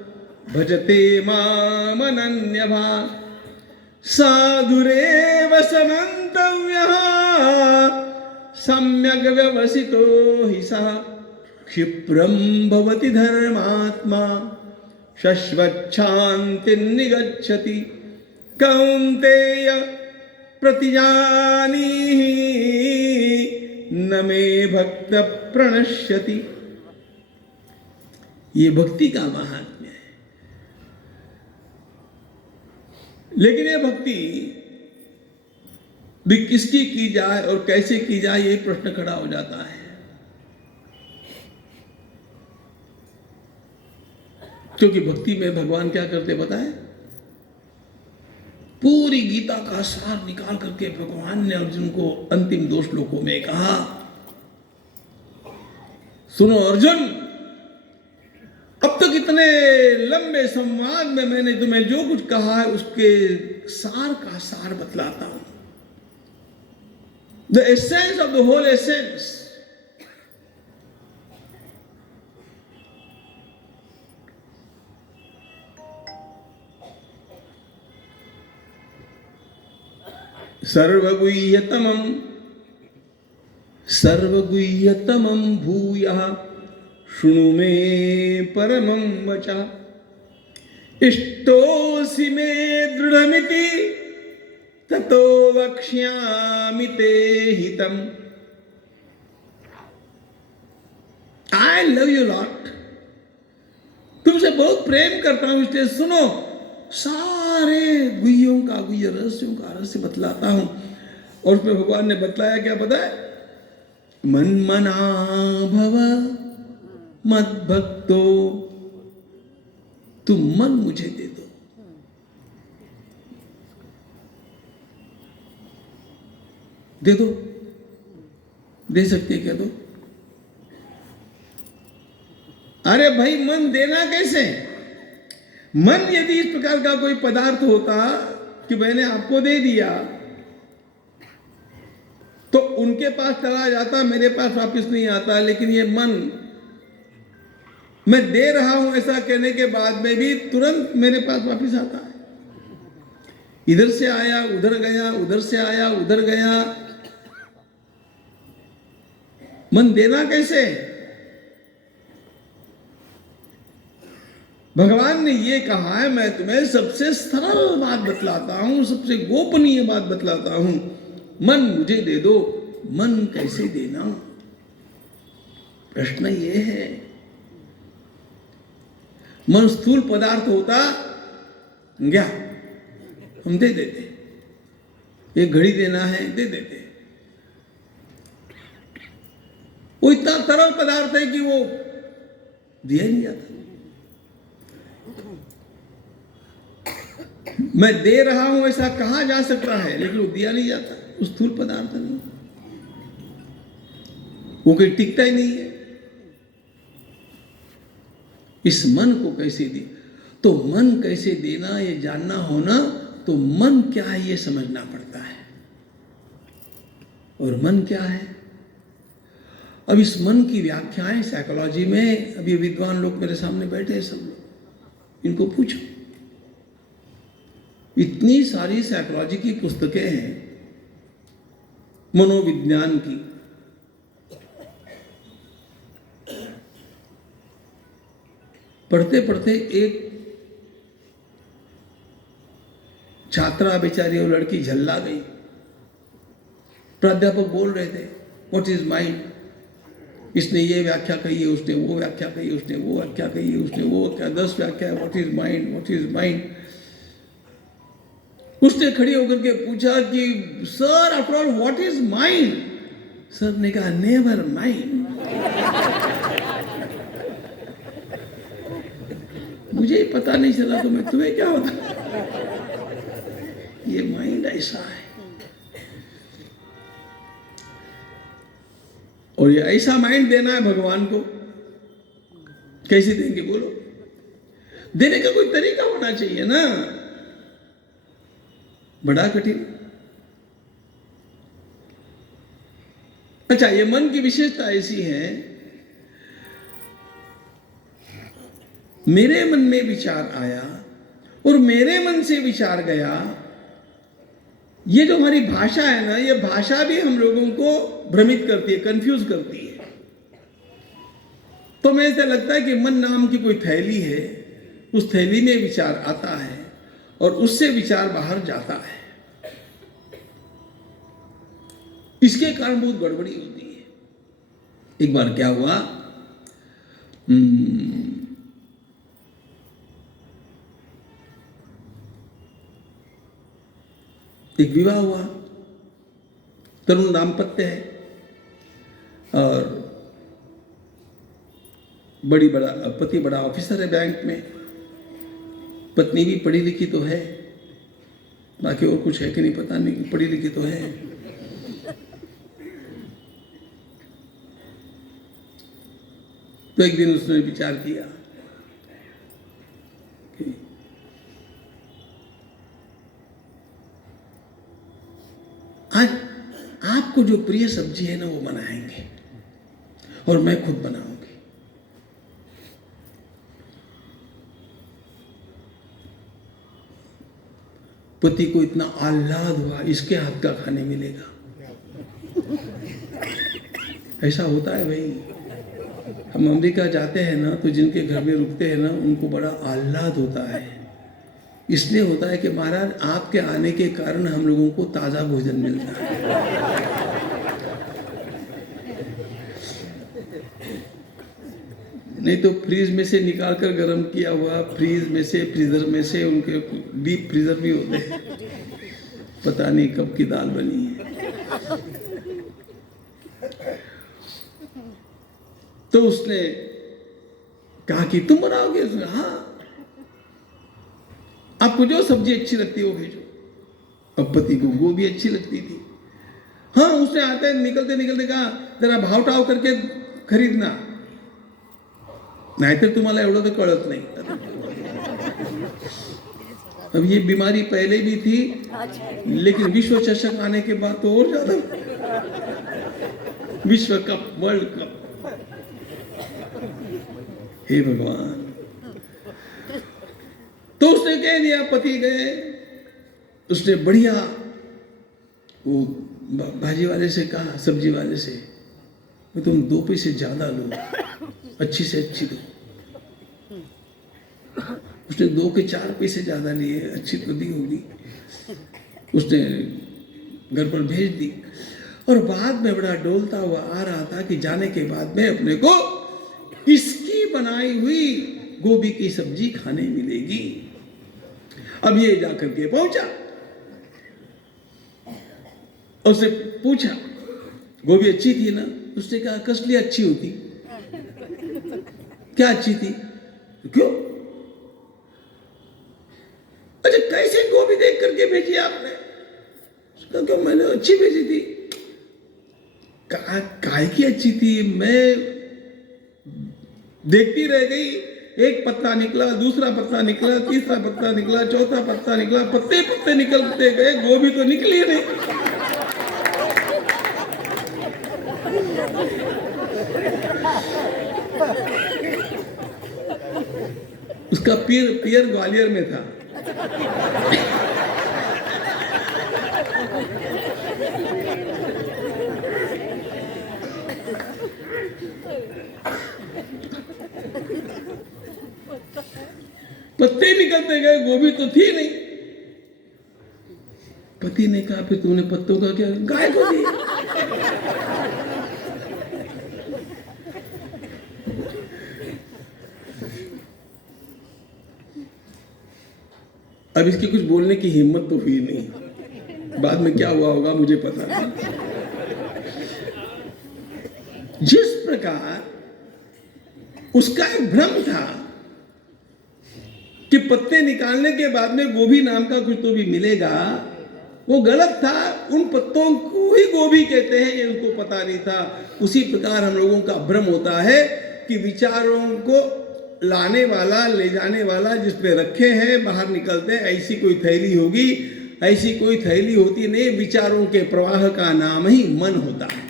भजते माम अनन्यभा साधुरेव समन्तव्यः सम्यग् व्यवसितो हि सः क्षिप्रं भवति धर्मात्मा शश्वच्छान्तिर्निगच्छति कौन्तेय प्रतिजानीहि न मे भक्त प्रणश्यति। ये भक्ति का महात्म्य है। लेकिन ये भक्ति भी किसकी की जाए और कैसे की जाए, ये प्रश्न खड़ा हो जाता है। क्योंकि भक्ति में भगवान क्या करते बताए, पूरी गीता का सार निकाल करके भगवान ने अर्जुन को अंतिम 2 श्लोकों में कहा, सुनो अर्जुन, अब तक इतने लंबे संवाद में मैंने तुम्हें जो कुछ कहा है उसके सार का सार बतलाता हूं। The essence of the whole essence. सर्वगुह्यतमं भूयः शृणु मे परमं वचः इष्टोऽसि मे दृढमिति ततो वक्ष्यामि ते हितम्। I love you lot, तुमसे बहुत प्रेम करता हूं, इसलिए सुनो, सारे गुह्यों का गुह्य रहस्यों का रहस्य बतलाता हूं। और उसमें भगवान ने बतलाया क्या पता है, मन्मना भव मद्भक्तो, तुम मन मुझे दे दो। दे दो, दे सकते क्या? दो। अरे भाई, मन देना कैसे? मन यदि इस प्रकार का कोई पदार्थ होता कि मैंने आपको दे दिया तो उनके पास चला जाता, मेरे पास वापस नहीं आता। लेकिन ये मन, मैं दे रहा हूं ऐसा कहने के बाद में भी तुरंत मेरे पास वापस आता है। इधर से आया उधर गया, उधर से आया उधर गया। मन देना कैसे? भगवान ने ये कहा है, मैं तुम्हें सबसे सरल बात बतलाता हूं, सबसे गोपनीय बात बतलाता हूं। मन मुझे दे दो। मन कैसे देना? प्रश्न ये है। मन स्थूल पदार्थ होता क्या, हम दे देते। एक घड़ी देना है, दे देते। वो इतना सरल पदार्थ है कि वो दिया नहीं जाता। मैं दे रहा हूं ऐसा कहा जा सकता है, लेकिन वो दिया नहीं जाता, उस स्थूल पदार्थ नहीं, वो कोई टिकता ही नहीं है। इस मन को कैसे दे, तो मन कैसे देना ये जानना होना, तो मन क्या है ये समझना पड़ता है। और मन क्या है, अब इस मन की व्याख्याएं साइकोलॉजी में, अभी विद्वान लोग मेरे सामने बैठे हैं सब लोग, इनको पूछो। इतनी सारी साइकोलॉजी की पुस्तकें हैं मनोविज्ञान की, पढ़ते पढ़ते एक छात्रा बेचारी और लड़की झल्ला गई। प्राध्यापक बोल रहे थे व्हाट इज माइंड, इसने ये व्याख्या कही है, उसने वो व्याख्या कही है, उसने वो व्याख्या कही है, उसने वो क्या 10 व्याख्या है, what is mind, what is mind. उसने खड़ी होकर के पूछा कि sir after all what is mind. Sir ने कहा नेवर माइंड। मुझे पता नहीं चला तो मैं तुम्हें क्या होता, ये माइंड ऐसा है। और ये ऐसा माइंड देना है भगवान को, कैसे देंगे बोलो? देने का कोई तरीका होना चाहिए ना, बड़ा कठिन। अच्छा, ये मन की विशेषता ऐसी है, मेरे मन में विचार आया और मेरे मन से विचार गया। ये जो हमारी भाषा है ना, ये भाषा भी हम लोगों को भ्रमित करती है, कंफ्यूज करती है। तो मैं ऐसा लगता है कि मन नाम की कोई थैली है, उस थैली में विचार आता है और उससे विचार बाहर जाता है। इसके कारण बहुत गड़बड़ी होती है। एक बार क्या हुआ, एक विवाह हुआ, तरुण दाम्पत्य है और पति बड़ा ऑफिसर है बैंक में, पत्नी भी पढ़ी लिखी तो है, बाकी और कुछ है कि नहीं पता नहीं, पढ़ी लिखी तो है। तो एक दिन उसने विचार किया कि आज आपको जो प्रिय सब्जी है ना वो बनाएंगे और मैं खुद बनाऊंगी। पति को इतना आह्लाद हुआ, इसके हाथ का खाने मिलेगा। ऐसा होता है भाई, हम अमेरिका जाते हैं ना तो जिनके घर में रुकते हैं ना उनको बड़ा आह्लाद होता है। इसलिए होता है कि महाराज आपके आने के कारण हम लोगों को ताजा भोजन मिलता है। नहीं तो फ्रीज में से निकाल कर गर्म किया हुआ, फ्रीज में से, फ्रीजर में से, उनके डीप फ्रीजर भी होते हैं, पता नहीं कब की दाल बनी है। तो उसने कहा कि तुम बनाओगे? उसने हाँ, आपको जो सब्जी अच्छी लगती है वो भेजो। अब पति को गोभी अच्छी लगती थी। हाँ, उसने आते निकलते निकलते कहा जरा भाव टाव करके खरीदना, नाहीतर तुम्हाला एवढं तो कळत नाही। अब ये बीमारी पहले भी थी, लेकिन विश्व चषक आने के बाद तो और ज्यादा, विश्व कप, वर्ल्ड कप। हे भगवान। तो उसने कह दिया, पति गए, उसने बढ़िया वो भाजी वाले से कहा, सब्जी वाले से, तुम 2 पैसे ज्यादा लो, अच्छी से अच्छी दो। उसने 2 के 4 पैसे ज्यादा लिए, अच्छी तो दी होगी। उसने घर पर भेज दी और बाद में बड़ा डोलता हुआ आ रहा था कि जाने के बाद में अपने को इसकी बनाई हुई गोभी की सब्जी खाने मिलेगी। अब ये जाकर के पहुंचा, उससे पूछा गोभी अच्छी थी ना? उसने कहा कसली अच्छी होती? क्या अच्छी थी? क्यों? अच्छा, कैसे गोभी देख करके भेजी आपने? उसका क्यों, मैंने अच्छी भेजी थी। काय की अच्छी थी? मैं देखती रह गई, एक पत्ता निकला, दूसरा पत्ता निकला, तीसरा पत्ता निकला, चौथा पत्ता निकला, पत्ते पत्ते निकलते गए, गोभी तो निकली नहीं। उसका पियर ग्वालियर में था। पत्ते निकलते गए, गोभी तो थी नहीं। पति ने कहा, फिर तुमने पत्तों का क्या, गाय को दी। अब इसकी कुछ बोलने की हिम्मत तो हुई नहीं। बाद में क्या हुआ होगा मुझे पता नहीं। जिस प्रकार उसका एक भ्रम था कि पत्ते निकालने के बाद में गोभी नाम का कुछ तो भी मिलेगा, वो गलत था। उन पत्तों को ही गोभी कहते हैं, ये उनको पता नहीं था। उसी प्रकार हम लोगों का भ्रम होता है कि विचारों को लाने वाला, ले जाने वाला जिसमें रखे हैं, बाहर निकलते हैं, ऐसी कोई थैली होगी। ऐसी कोई थैली होती नहीं, विचारों के प्रवाह का नाम ही मन होता है।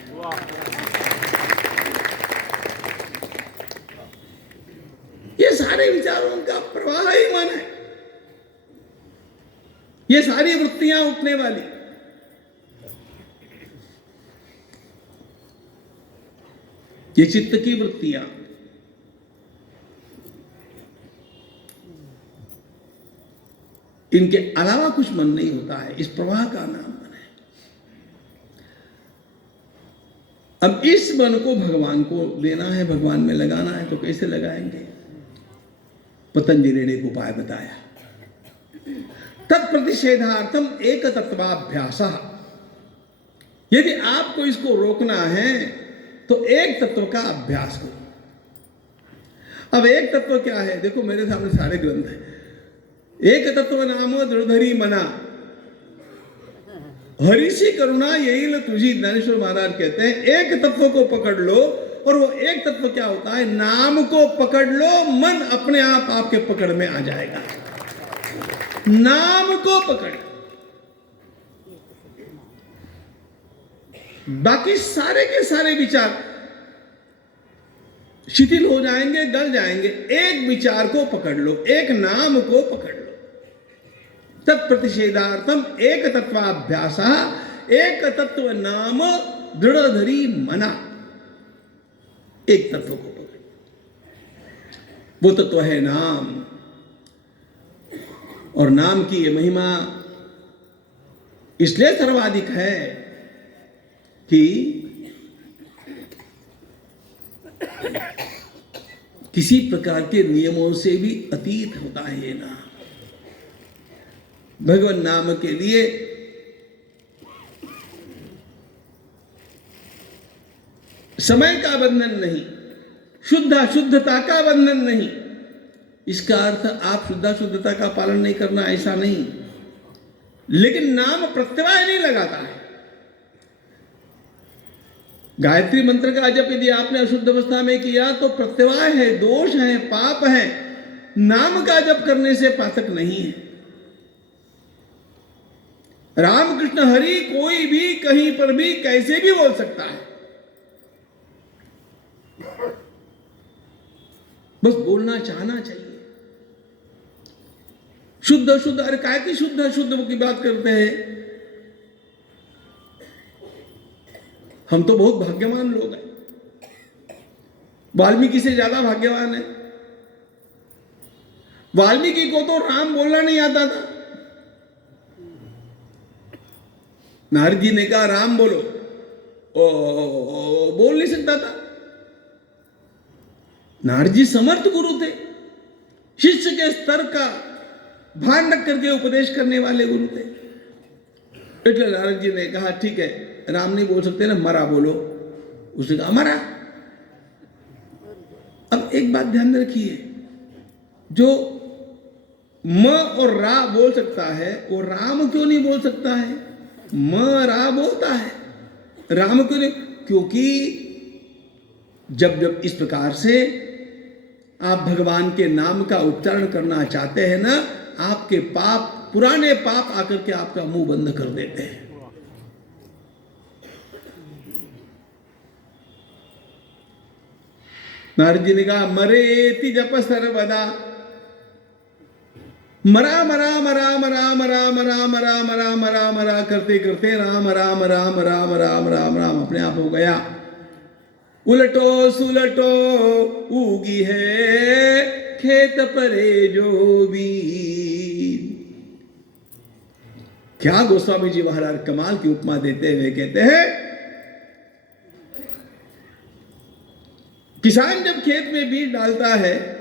ये सारे विचारों का प्रवाह ही मन है। ये सारी वृत्तियां उठने वाली, ये चित्त की वृत्तियां, इनके अलावा कुछ मन नहीं होता है। इस प्रवाह का नाम मन है। अब इस मन को भगवान को देना है, भगवान में लगाना है, तो कैसे लगाएंगे? पतंजलि ने एक उपाय बताया। तत्प्रतिषेधार्थम एक तत्वाभ्यास। यदि आपको इसको रोकना है तो एक तत्व का अभ्यास करो। अब एक तत्व क्या है? देखो मेरे सामने सारे ग्रंथ हैं। एक तत्व नाम दृढ़धरी मना, हरि सी करुणा यही ल तुझी। ज्ञानेश्वर महाराज कहते हैं एक तत्व को पकड़ लो, और वो एक तत्व क्या होता है? नाम को पकड़ लो, मन अपने आप आपके पकड़ में आ जाएगा। नाम को पकड़, बाकी सारे के सारे विचार शिथिल हो जाएंगे, गल जाएंगे। एक विचार को पकड़ लो, एक नाम को पकड़ लो। तत्प्रतिषेधार्थम एक तत्वाभ्यास, एक तत्व नाम दृढ़धरी मना। एक तत्व को पकड़, वो तत्व है नाम। और नाम की ये महिमा इसलिए सर्वाधिक है कि किसी प्रकार के नियमों से भी अतीत होता है ये नाम। भगवान नाम के लिए समय का बंधन नहीं, शुद्धता का बंधन नहीं। इसका अर्थ आप शुद्धता का पालन नहीं करना, ऐसा नहीं। लेकिन नाम प्रत्यवाय नहीं लगाता है। गायत्री मंत्र का जप यदि आपने अशुद्ध अवस्था में किया तो प्रत्यवाय है, दोष है, पाप है। नाम का जप करने से पातक नहीं है। राम कृष्ण हरि कोई भी कहीं पर भी कैसे भी बोल सकता है, बस बोलना चाहना चाहिए। शुद्ध शुद्ध, अरे काय की शुद्ध शुद्ध की बात करते हैं? हम तो बहुत भाग्यवान लोग हैं। वाल्मीकि से ज्यादा भाग्यवान है। वाल्मीकि को तो राम बोलना नहीं आता था। नारद जी ने कहा राम बोलो, बोल नहीं सकता था। नारद जी समर्थ गुरु थे, शिष्य के स्तर का भान रख करके उपदेश करने वाले गुरु थे। इसलिए नारद जी ने कहा ठीक है, राम नहीं बोल सकते ना, मरा बोलो। उसने कहा मरा। अब एक बात ध्यान रखिए, जो म और रा बोल सकता है, वो राम क्यों नहीं बोल सकता है? म रा बोलता है, राम क्यों नहीं? क्योंकि जब जब इस प्रकार से आप भगवान के नाम का उच्चारण करना चाहते हैं ना, आपके पाप, पुराने पाप आकर के आपका मुंह बंद कर देते हैं। नारद जी ने कहा मरेति जप सर्वदा, मरा मरा मरा मरा मरा मरा मरा मरा मरा मरा करते करते राम राम राम राम राम राम राम अपने आप हो गया। उलटो सुलटो उगी है खेत परे जो भी। क्या गोस्वामी जी महाराज कमाल की उपमा देते हुए कहते हैं, किसान जब खेत में बीज डालता है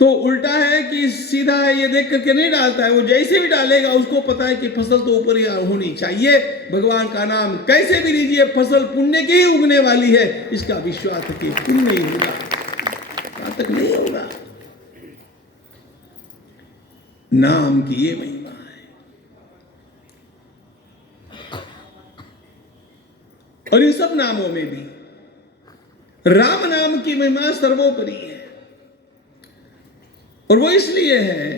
तो उल्टा है कि सीधा है ये देख करके नहीं डालता है। वो जैसे भी डालेगा उसको पता है कि फसल तो ऊपर ही होनी चाहिए। भगवान का नाम कैसे भी लीजिए, फसल पुण्य की ही उगने वाली है, इसका विश्वास है कि पुण्य ही होगा, घातक नहीं होगा। नाम की ये महिमा है। और इन सब नामों में भी राम नाम की महिमा सर्वोपरि है। और वो इसलिए है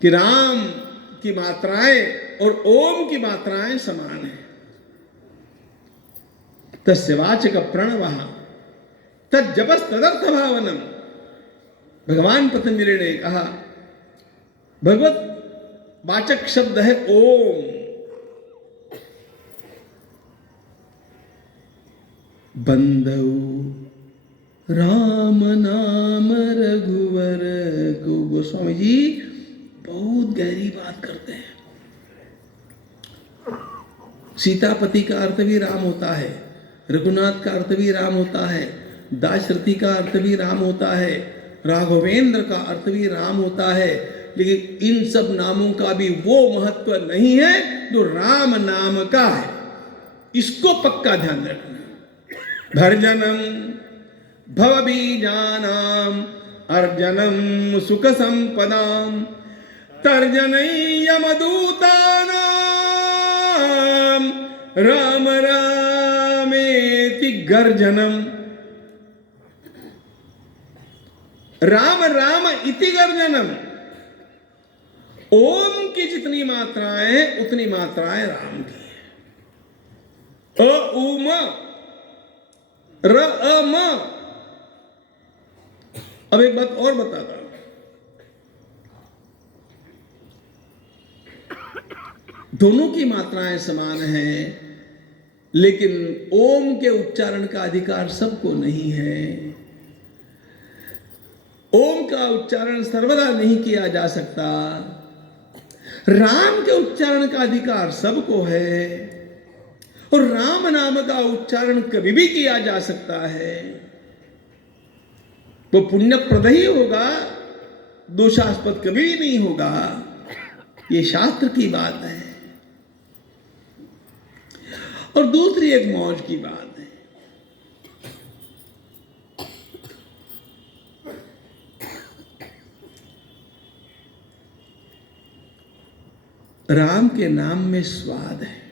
कि राम की मात्राएं और ओम की मात्राएं समान है। तस्वाचक प्रणवः तज्जपस् तदर्थ भावनम। भगवान पतंजलि ने कहा भगवत वाचक शब्द है ओम। बंधु राम नाम रघुवर को गोस्वामी जी बहुत गहरी बात करते हैं। सीतापति का अर्थ भी राम होता है, रघुनाथ का अर्थ भी राम होता है, दाशरथी का अर्थ भी राम होता है, राघवेंद्र का अर्थ भी राम होता है। लेकिन इन सब नामों का भी वो महत्व नहीं है जो राम नाम का है। इसको पक्का ध्यान रखना। भर्जनम भवबीजानाम अर्जनम सुख संपदाम तर्जनय्यमदूतानाम राम रामेति गर्जनम। राम राम इति गर्जनम। ओम की जितनी मात्राएं उतनी मात्राएं राम की है। अ उम र अ म। अब एक बात और बताता हूं। दोनों की मात्राएं समान हैं, लेकिन ओम के उच्चारण का अधिकार सबको नहीं है। ओम का उच्चारण सर्वदा नहीं किया जा सकता। राम के उच्चारण का अधिकार सबको है और राम नाम का उच्चारण कभी भी किया जा सकता है। वो पुण्यप्रद ही होगा, दोषास्पद कभी भी नहीं होगा। ये शास्त्र की बात है। और दूसरी एक मौज की बात है। राम के नाम में स्वाद है,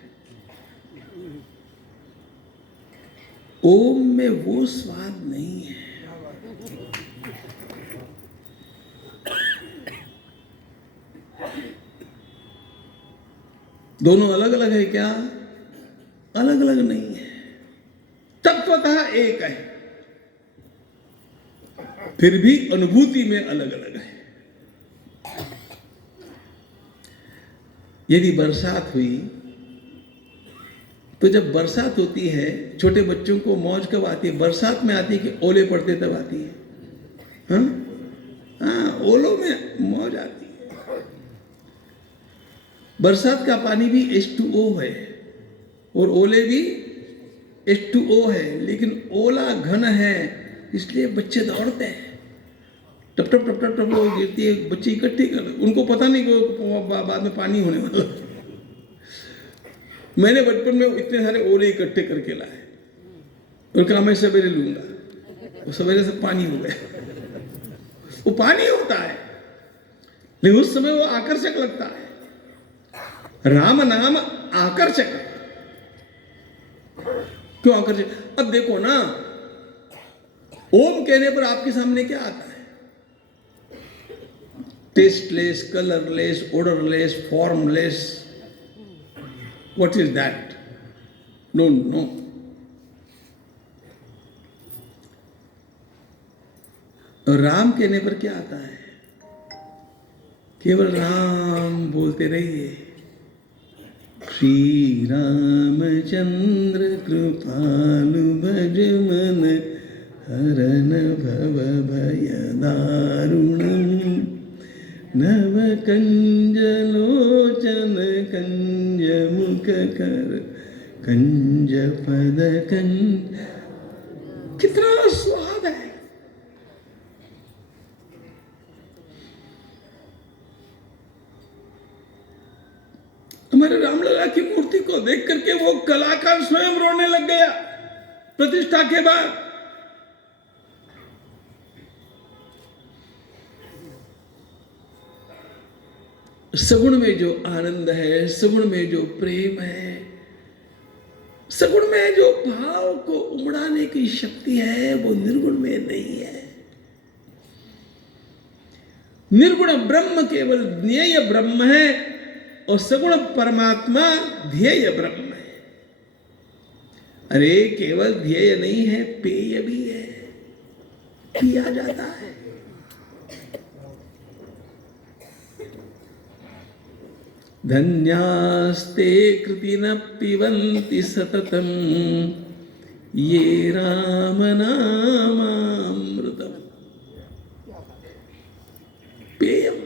ओम में वो स्वाद नहीं है। दोनों अलग अलग है क्या? अलग अलग नहीं है, तत्वतः एक है, फिर भी अनुभूति में अलग अलग है। यदि बरसात हुई तो जब बरसात होती है, छोटे बच्चों को मौज कब आती है? बरसात में आती है कि ओले पड़ते तब आती है? हाँ, ओलों में मौज आती है। बरसात का पानी भी H2O है और ओले भी H2O है, लेकिन ओला घन है इसलिए बच्चे दौड़ते हैं। टप टप टप टप टप वो गिरती है, बच्चे इकट्ठे कर, उनको पता नहीं कि बाद में पानी होने वाला। मैंने बचपन में इतने सारे ओले इकट्ठे करके लाए और कहा मैं सवेरे लूंगा, वो सवेरे से पानी हो गया। वो पानी होता है, लेकिन उस समय वो आकर्षक लगता है। राम नाम आकर्षक है। क्यों आकर्षक? अब देखो ना, ओम कहने पर आपके सामने क्या आता है? Tasteless, colourless, odourless, formless. What is that? Don't know. Ram कहने पर क्या आता है? केवल राम बोलते रहिए। श्री रामचंद्र कृपालु भज मन हरन भव भय दारुणम नव कंज लोचन कंज मुख कर कंज पद कंज। कितना स्वाद है। हमारे रामलला की मूर्ति को देख करके वो कलाकार स्वयं रोने लग गया प्रतिष्ठा के बाद। सगुण में जो आनंद है, सगुण में जो प्रेम है, सगुण में जो भाव को उमड़ाने की शक्ति है, वो निर्गुण में नहीं है। निर्गुण ब्रह्म केवल ज्ञेय ब्रह्म है और सगुण परमात्मा ध्येय ब्रह्म है। अरे केवल ध्येय नहीं है, पेय भी है, पिया जाता है। धन्यास्ते कृतिन पिबन्ति सततम ये राम नामामृतम पेयम।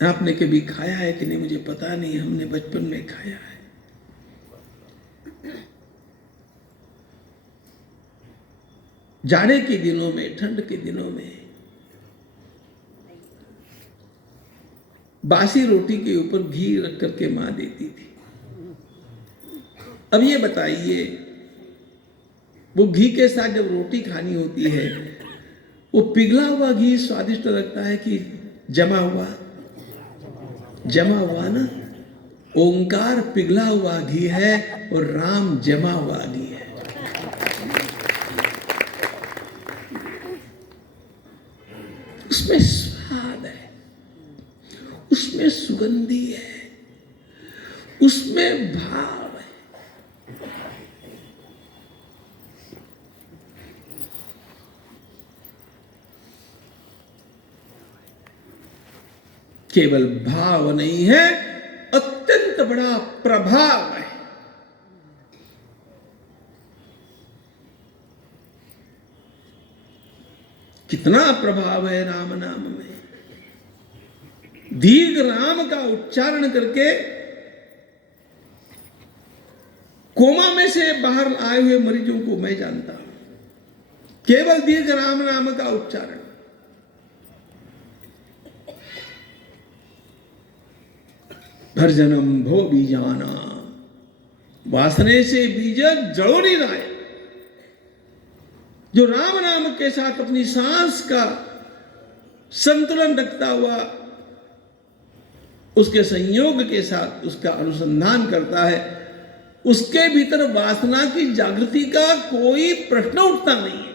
आपने कभी खाया है कि नहीं मुझे पता नहीं, हमने बचपन में खाया है। जाड़े के दिनों में, ठंड के दिनों में बासी रोटी के ऊपर घी रख करके मां देती थी। अब ये बताइए, वो घी के साथ जब रोटी खानी होती है, वो पिघला हुआ घी स्वादिष्ट लगता है कि जमा हुआ? जमा हुआ ना। ओंकार पिघला हुआ घी है और राम जमा हुआ घी है। उसमें स्वाद है, उसमें सुगंधी है, उसमें भाव है। केवल भाव नहीं है, अत्यंत बड़ा प्रभाव है। कितना प्रभाव है राम नाम में। दीर्घ राम का उच्चारण करके कोमा में से बाहर आए हुए मरीजों को मैं जानता हूं। केवल दीर्घ राम नाम का उच्चारण। भर्जनम भो बीजाना, वासने से बीज जड़ो नहीं रहा है। जो राम नाम के साथ अपनी सांस का संतुलन रखता हुआ उसके संयोग के साथ उसका अनुसंधान करता है, उसके भीतर वासना की जागृति का कोई प्रश्न उठता नहीं है।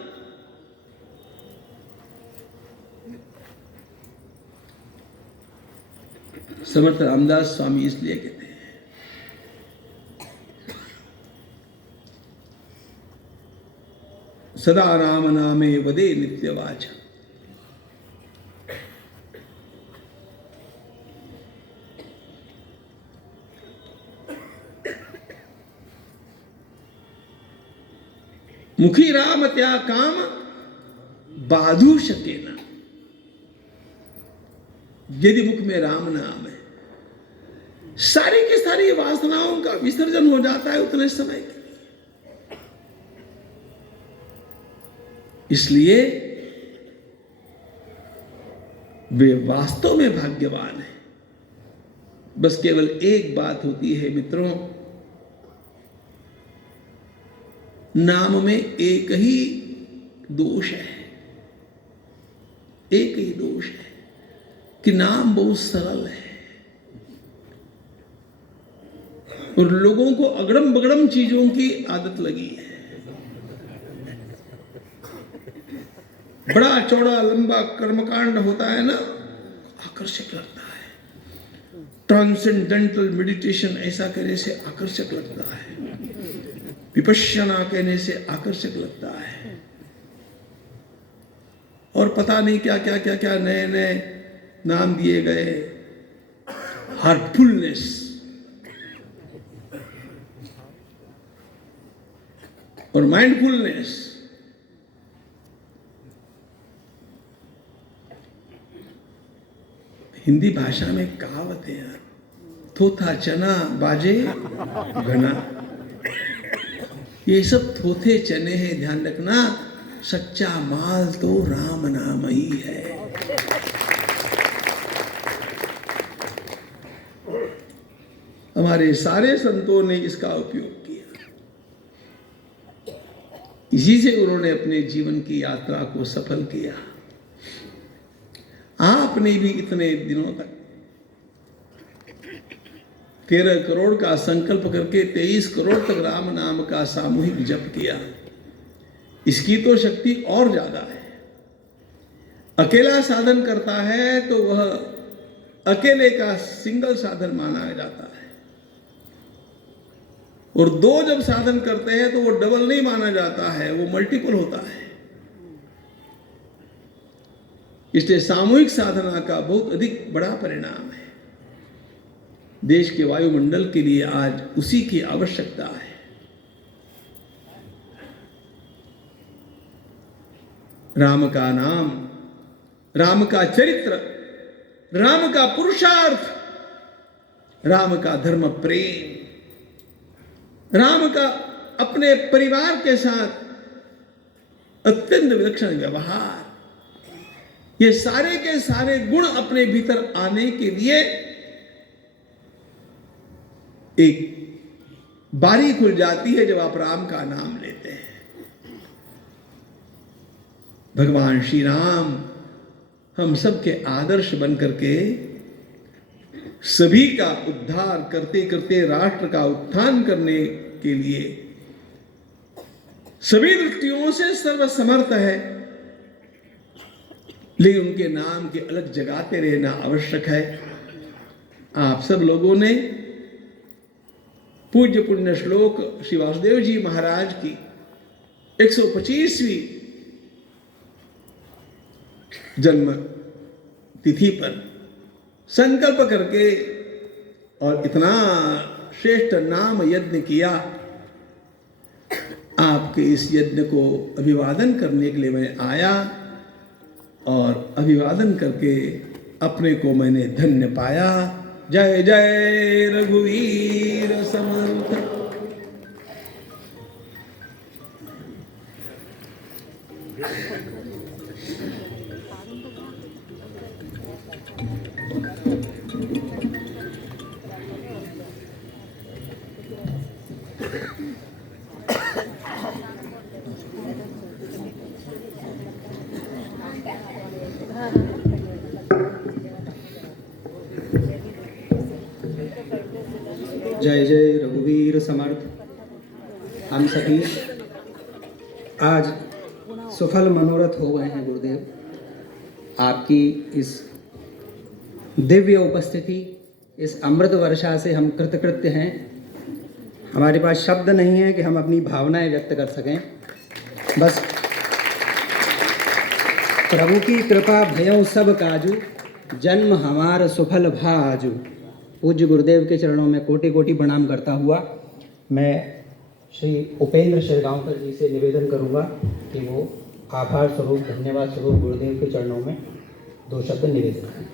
समर्थ रामदास स्वामी इसलिए कहते हैं, सदा राम नामे वदे नित्यवाच। मुखी राम त्या काम बाधु शके न। यदि मुख में राम नाम है, सारी की सारी वासनाओं का विसर्जन हो जाता है उतने समय के। इसलिए वे वास्तव में भाग्यवान है बस केवल एक बात होती है मित्रों, नाम में एक ही दोष है, एक ही दोष है कि नाम बहुत सरल है और लोगों को अगड़म बगड़म चीजों की आदत लगी है। बड़ा चौड़ा लंबा कर्मकांड होता है ना, आकर्षक लगता है। ट्रांसेंडेंटल मेडिटेशन ऐसा कहने से आकर्षक लगता है, विपश्यना कहने से आकर्षक लगता है, और पता नहीं क्या क्या क्या क्या नए नए नाम दिए गए। हार्टफुलनेस, और माइंडफुलनेस। हिंदी भाषा में कहावत है यार, थोथा चना बाजे घना। ये सब थोथे चने हैं, ध्यान रखना। सच्चा माल तो राम नाम ही है। हमारे सारे संतों ने इसका उपयोग किया, इसी से उन्होंने अपने जीवन की यात्रा को सफल किया। आपने भी इतने दिनों तक 13 करोड़ का संकल्प करके 23 करोड़ तक राम नाम का सामूहिक जप किया। इसकी तो शक्ति और ज्यादा है। अकेला साधन करता है तो वह अकेले का सिंगल साधन माना जाता है, और दो जब साधन करते हैं तो वो डबल नहीं माना जाता है, वो मल्टीपल होता है। इसलिए सामूहिक साधना का बहुत अधिक बड़ा परिणाम है। देश के वायुमंडल के लिए आज उसी की आवश्यकता है। राम का नाम, राम का चरित्र, राम का पुरुषार्थ, राम का धर्म प्रेम, राम का अपने परिवार के साथ अत्यंत विलक्षण व्यवहार, ये सारे के सारे गुण अपने भीतर आने के लिए एक बारी खुल जाती है जब आप राम का नाम लेते हैं। भगवान श्री राम हम सबके आदर्श बनकर के सभी का उद्धार करते करते राष्ट्र का उत्थान करने के लिए सभी दृष्टियों से सर्वसमर्थ है, लेकिन उनके नाम के अलग जगाते रहना आवश्यक है। आप सब लोगों ने पूज्य पुण्य श्लोक श्री वासुदेव जी महाराज की 125वीं जन्म तिथि पर संकल्प करके और इतना श्रेष्ठ नाम यज्ञ किया। आपके इस यज्ञ को अभिवादन करने के लिए मैं आया, और अभिवादन करके अपने को मैंने धन्य पाया। जय जय रघुवीर समर्थ। जय जय रघुवीर समर्थ। हम सभी आज सफल मनोरथ हो गए हैं गुरुदेव। आपकी इस दिव्य उपस्थिति, इस अमृत वर्षा से हम कृतकृत्य हैं। हमारे पास शब्द नहीं है कि हम अपनी भावनाएं व्यक्त कर सकें। बस प्रभु की कृपा भयों सब काजू, जन्म हमार सुफल भाजू। पूज्य गुरुदेव के चरणों में कोटि कोटि प्रणाम करता हुआ मैं श्री उपेंद्र शेरगांवकर जी से निवेदन करूंगा कि वो आभार स्वरूप, धन्यवाद स्वरूप गुरुदेव के चरणों में 2 शब्द निवेदन करें।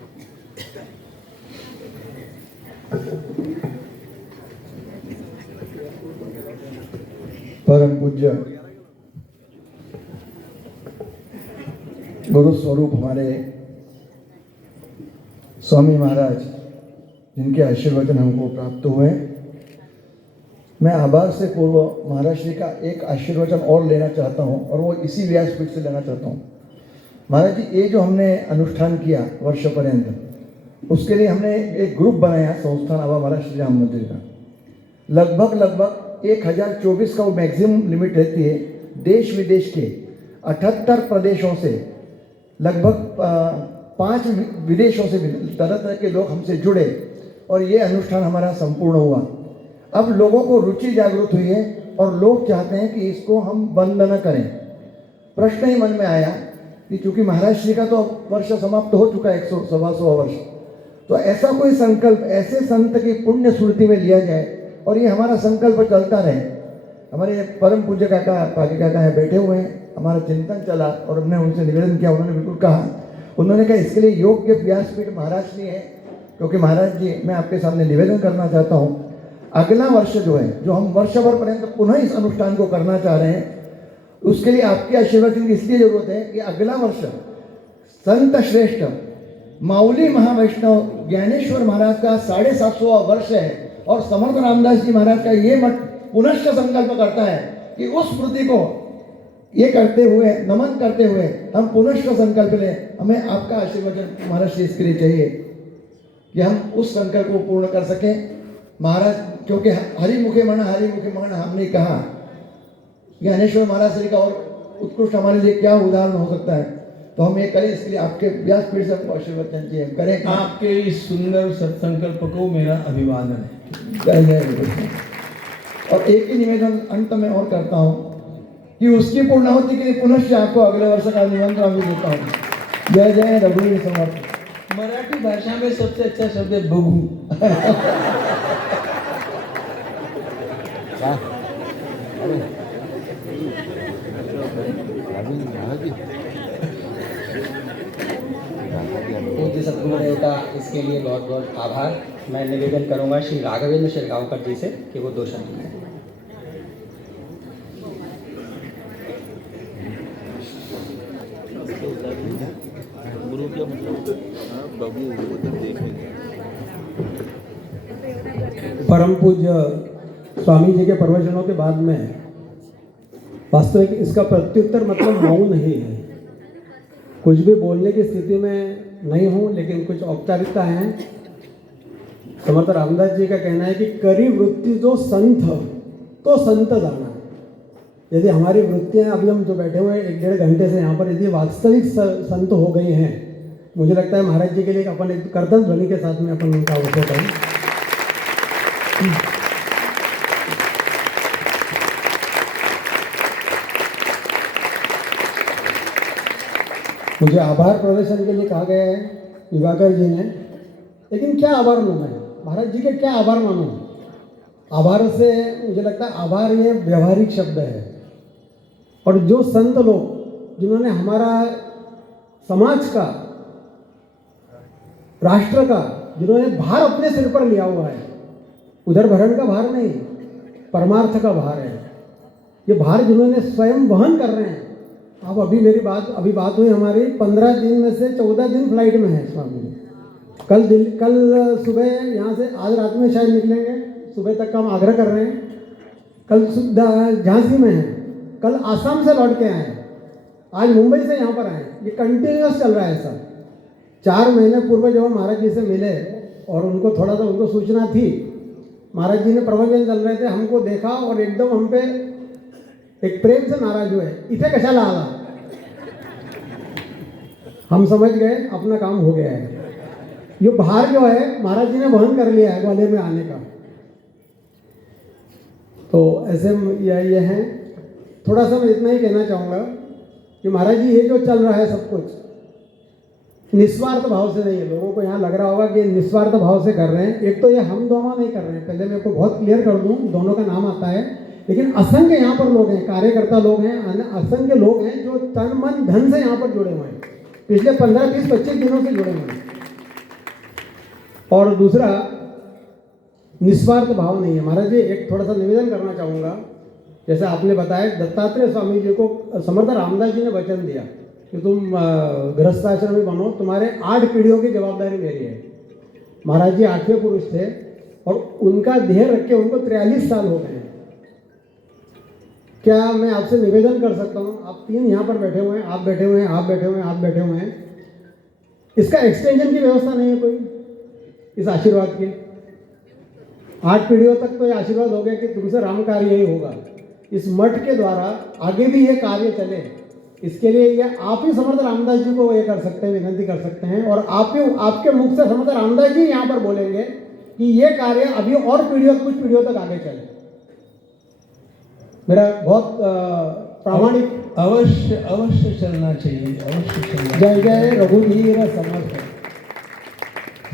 परम पूज्य गुरु स्वरूप हमारे स्वामी महाराज जिनके आशीर्वचन हमको प्राप्त हुए। मैं आभार से पूर्व महाराज श्री का एक आशीर्वचन और लेना चाहता हूँ, और वो इसी व्यासपीठ से लेना चाहता हूँ। महाराज जी, ये जो हमने अनुष्ठान किया वर्षपर्यंत, उसके लिए हमने एक ग्रुप बनाया संस्थान आबा महाराज श्री राम मंदिर का। लगभग 1024 का वो मैक्सिमम लिमिट रहती है। देश विदेश के 78 प्रदेशों से, लगभग 5 विदेशों से भी तरह तरह के लोग हमसे जुड़े, और ये अनुष्ठान हमारा संपूर्ण हुआ। अब लोगों को रुचि जागृत हुई है, और लोग चाहते हैं कि इसको हम बंद न करें। प्रश्न ही मन में आया कि चूँकि महाराज श्री का तो वर्ष समाप्त हो चुका है, 100-125 वर्ष, तो ऐसा कोई संकल्प ऐसे संत की पुण्य स्मृति में लिया जाए, और ये हमारा संकल्प चलता रहे। हमारे परम पूज्य काका पाके काका है, बैठे हुए हैं, हमारा चिंतन चला, और हमने उनसे निवेदन किया। उन्होंने बिल्कुल कहा, उन्होंने कहा इसके लिए योग्य व्यासपीठ महाराज श्री है, क्योंकि महाराज जी मैं आपके सामने निवेदन करना चाहता हूँ, अगला वर्ष जो है, जो हम वर्ष भर पर्यंत पुनः इस अनुष्ठान को करना चाह रहे हैं, उसके लिए आपके आशीर्वाद की इसलिए जरूरत है कि अगला वर्ष संत श्रेष्ठ माऊली महावैष्णव ज्ञानेश्वर महाराज का 750वां वर्ष है, और समर्थ रामदास जी महाराज का ये मठ पुनश्च संकल्प करता है कि उस स्मृति को ये करते हुए, नमन करते हुए हम पुनश्च संकल्प लें। हमें आपका आशीर्वाद महाराज श्री इसके लिए चाहिए कि हम उस संकल्प को पूर्ण कर सकें। महाराज, क्योंकि हरिमुखे मण हमने कहा, ज्ञानेश्वर महाराज श्री का और उत्कृष्ट हमारे लिए क्या उदाहरण हो सकता है, तो हम ये करें। इसके लिए आपके व्यासपीठ से आपको आशीर्वाद चाहिए, करें। आपके इस सुंदर सत्संकल्प को मेरा अभिवादन है। जय जय कृष्ण। और एक ही निवेदन अंत में और करता हूँ कि उसकी पूर्णाहुति के लिए पुनश्च आपको अगले वर्ष का निमंत्रण भी देता हूँ। जय जय रघुवीर समर्थ। मराठी भाषा में सबसे अच्छा शब्द है बघू। पूज्य सद्गुरुदेव का इसके लिए बहुत बहुत आभार। मैं निवेदन करूंगा श्री राघवेंद्र शिरगांवकर जी से कि वो 2 शब्द कहें। परम पूज्य स्वामी जी के प्रवचनों के बाद में वास्तविक इसका प्रत्युत्तर मतलब मौन ही है। कुछ भी बोलने की स्थिति में नहीं हूँ, लेकिन कुछ औपचारिकता है। समर्थ रामदास जी का कहना है कि करी वृत्ति जो संत तो संत जाना। यदि हमारी वृत्तियाँ, अभी हम जो बैठे हुए 1-1.5 घंटे से यहाँ पर, यदि वास्तविक संत हो गई हैं, मुझे लगता है महाराज जी के लिए अपन एक कर्तन ध्वनि के साथ में अपन उनका अवसर करें। मुझे आभार प्रदर्शन के लिए कहा गया है दिवाकर जी ने, लेकिन क्या आभार मानूं मैं, महाराज जी के क्या आभार मानूं। आभार से मुझे लगता है आभार ये व्यवहारिक शब्द है। और जो संत लोग जिन्होंने हमारा समाज का, राष्ट्र का, जिन्होंने भार अपने सिर पर लिया हुआ है, उधर भरण का भार नहीं, परमार्थ का भार है, ये भार जिन्होंने स्वयं वहन कर रहे हैं। अब अभी बात हुई हमारी, 15 दिन में से 14 दिन फ्लाइट में है स्वामी जी। कल सुबह यहाँ से, आज रात में शायद निकलेंगे, सुबह तक का हम आग्रह कर रहे हैं। कल झांसी में हैं, कल आसाम से लौट के आए, आज मुंबई से यहाँ पर आए। ये कंटिन्यूस चल रहा है ऐसा। 4 महीने पूर्व जब महाराज जी से मिले और उनको थोड़ा सा उनको सूचना थी, महाराज जी ने प्रवचन चल रहे थे, हमको देखा और एकदम हम पे एक प्रेम से नाराज हुए, इथे कशाला आला। हम समझ गए अपना काम हो गया है। ये भार जो है महाराज जी ने वहन कर लिया है ग्वालियर में आने का। तो ऐसे ये है। थोड़ा सा मैं इतना ही कहना चाहूँगा कि महाराज जी ये जो चल रहा है सब कुछ निस्वार्थ भाव से नहीं है। लोगों को यहाँ लग रहा होगा कि निस्वार्थ भाव से कर रहे हैं। एक तो ये हम दोनों नहीं कर रहे हैं, पहले मैं को बहुत क्लियर कर दूँ, दोनों का नाम आता है, लेकिन असंख्य यहाँ पर लोग हैं, कार्यकर्ता लोग हैं, असंख्य लोग हैं जो तन मन धन से यहाँ पर जुड़े हुए हैं, पिछले 15, 20, 25 दिनों से जुड़े हुए हैं। और दूसरा निस्वार्थ भाव नहीं है। महाराज जी एक थोड़ा सा निवेदन करना चाहूँगा, जैसे आपने बताया दत्तात्रेय स्वामी जी को समर्थ रामदास जी ने वचन दिया कि तुम गृहस्थाश्रमी बनो, तुम्हारे 8 पीढ़ियों की जवाबदारी मेरी है। महाराज जी 8वें पुरुष थे और उनका देह रख के उनको 43 साल हो गए हैं। क्या मैं आपसे निवेदन कर सकता हूँ, आप 3 यहाँ पर बैठे हुए हैं, आप बैठे हुए हैं, आप बैठे हुए हैं, आप बैठे हुए हैं, इसका एक्सटेंशन की व्यवस्था नहीं है कोई इस आशीर्वाद की? 8 पीढ़ियों तक तो ये आशीर्वाद हो गया कि तुमसे राम कार्य ही होगा। इस मठ के द्वारा आगे भी ये कार्य चले, इसके लिए ये आप ही समर्थ रामदास जी को ये कर सकते हैं, विनती कर सकते हैं, और आप ही आपके मुख से समर्थ रामदास जी यहाँ पर बोलेंगे कि ये कार्य अभी और पीढ़ियों कुछ पीढ़ियों तक आगे चले। मेरा बहुत प्रामाणिक अवश्य अवश्य चलना चाहिए, अवश्य चलना। जय जय रघुवीर समर्थ।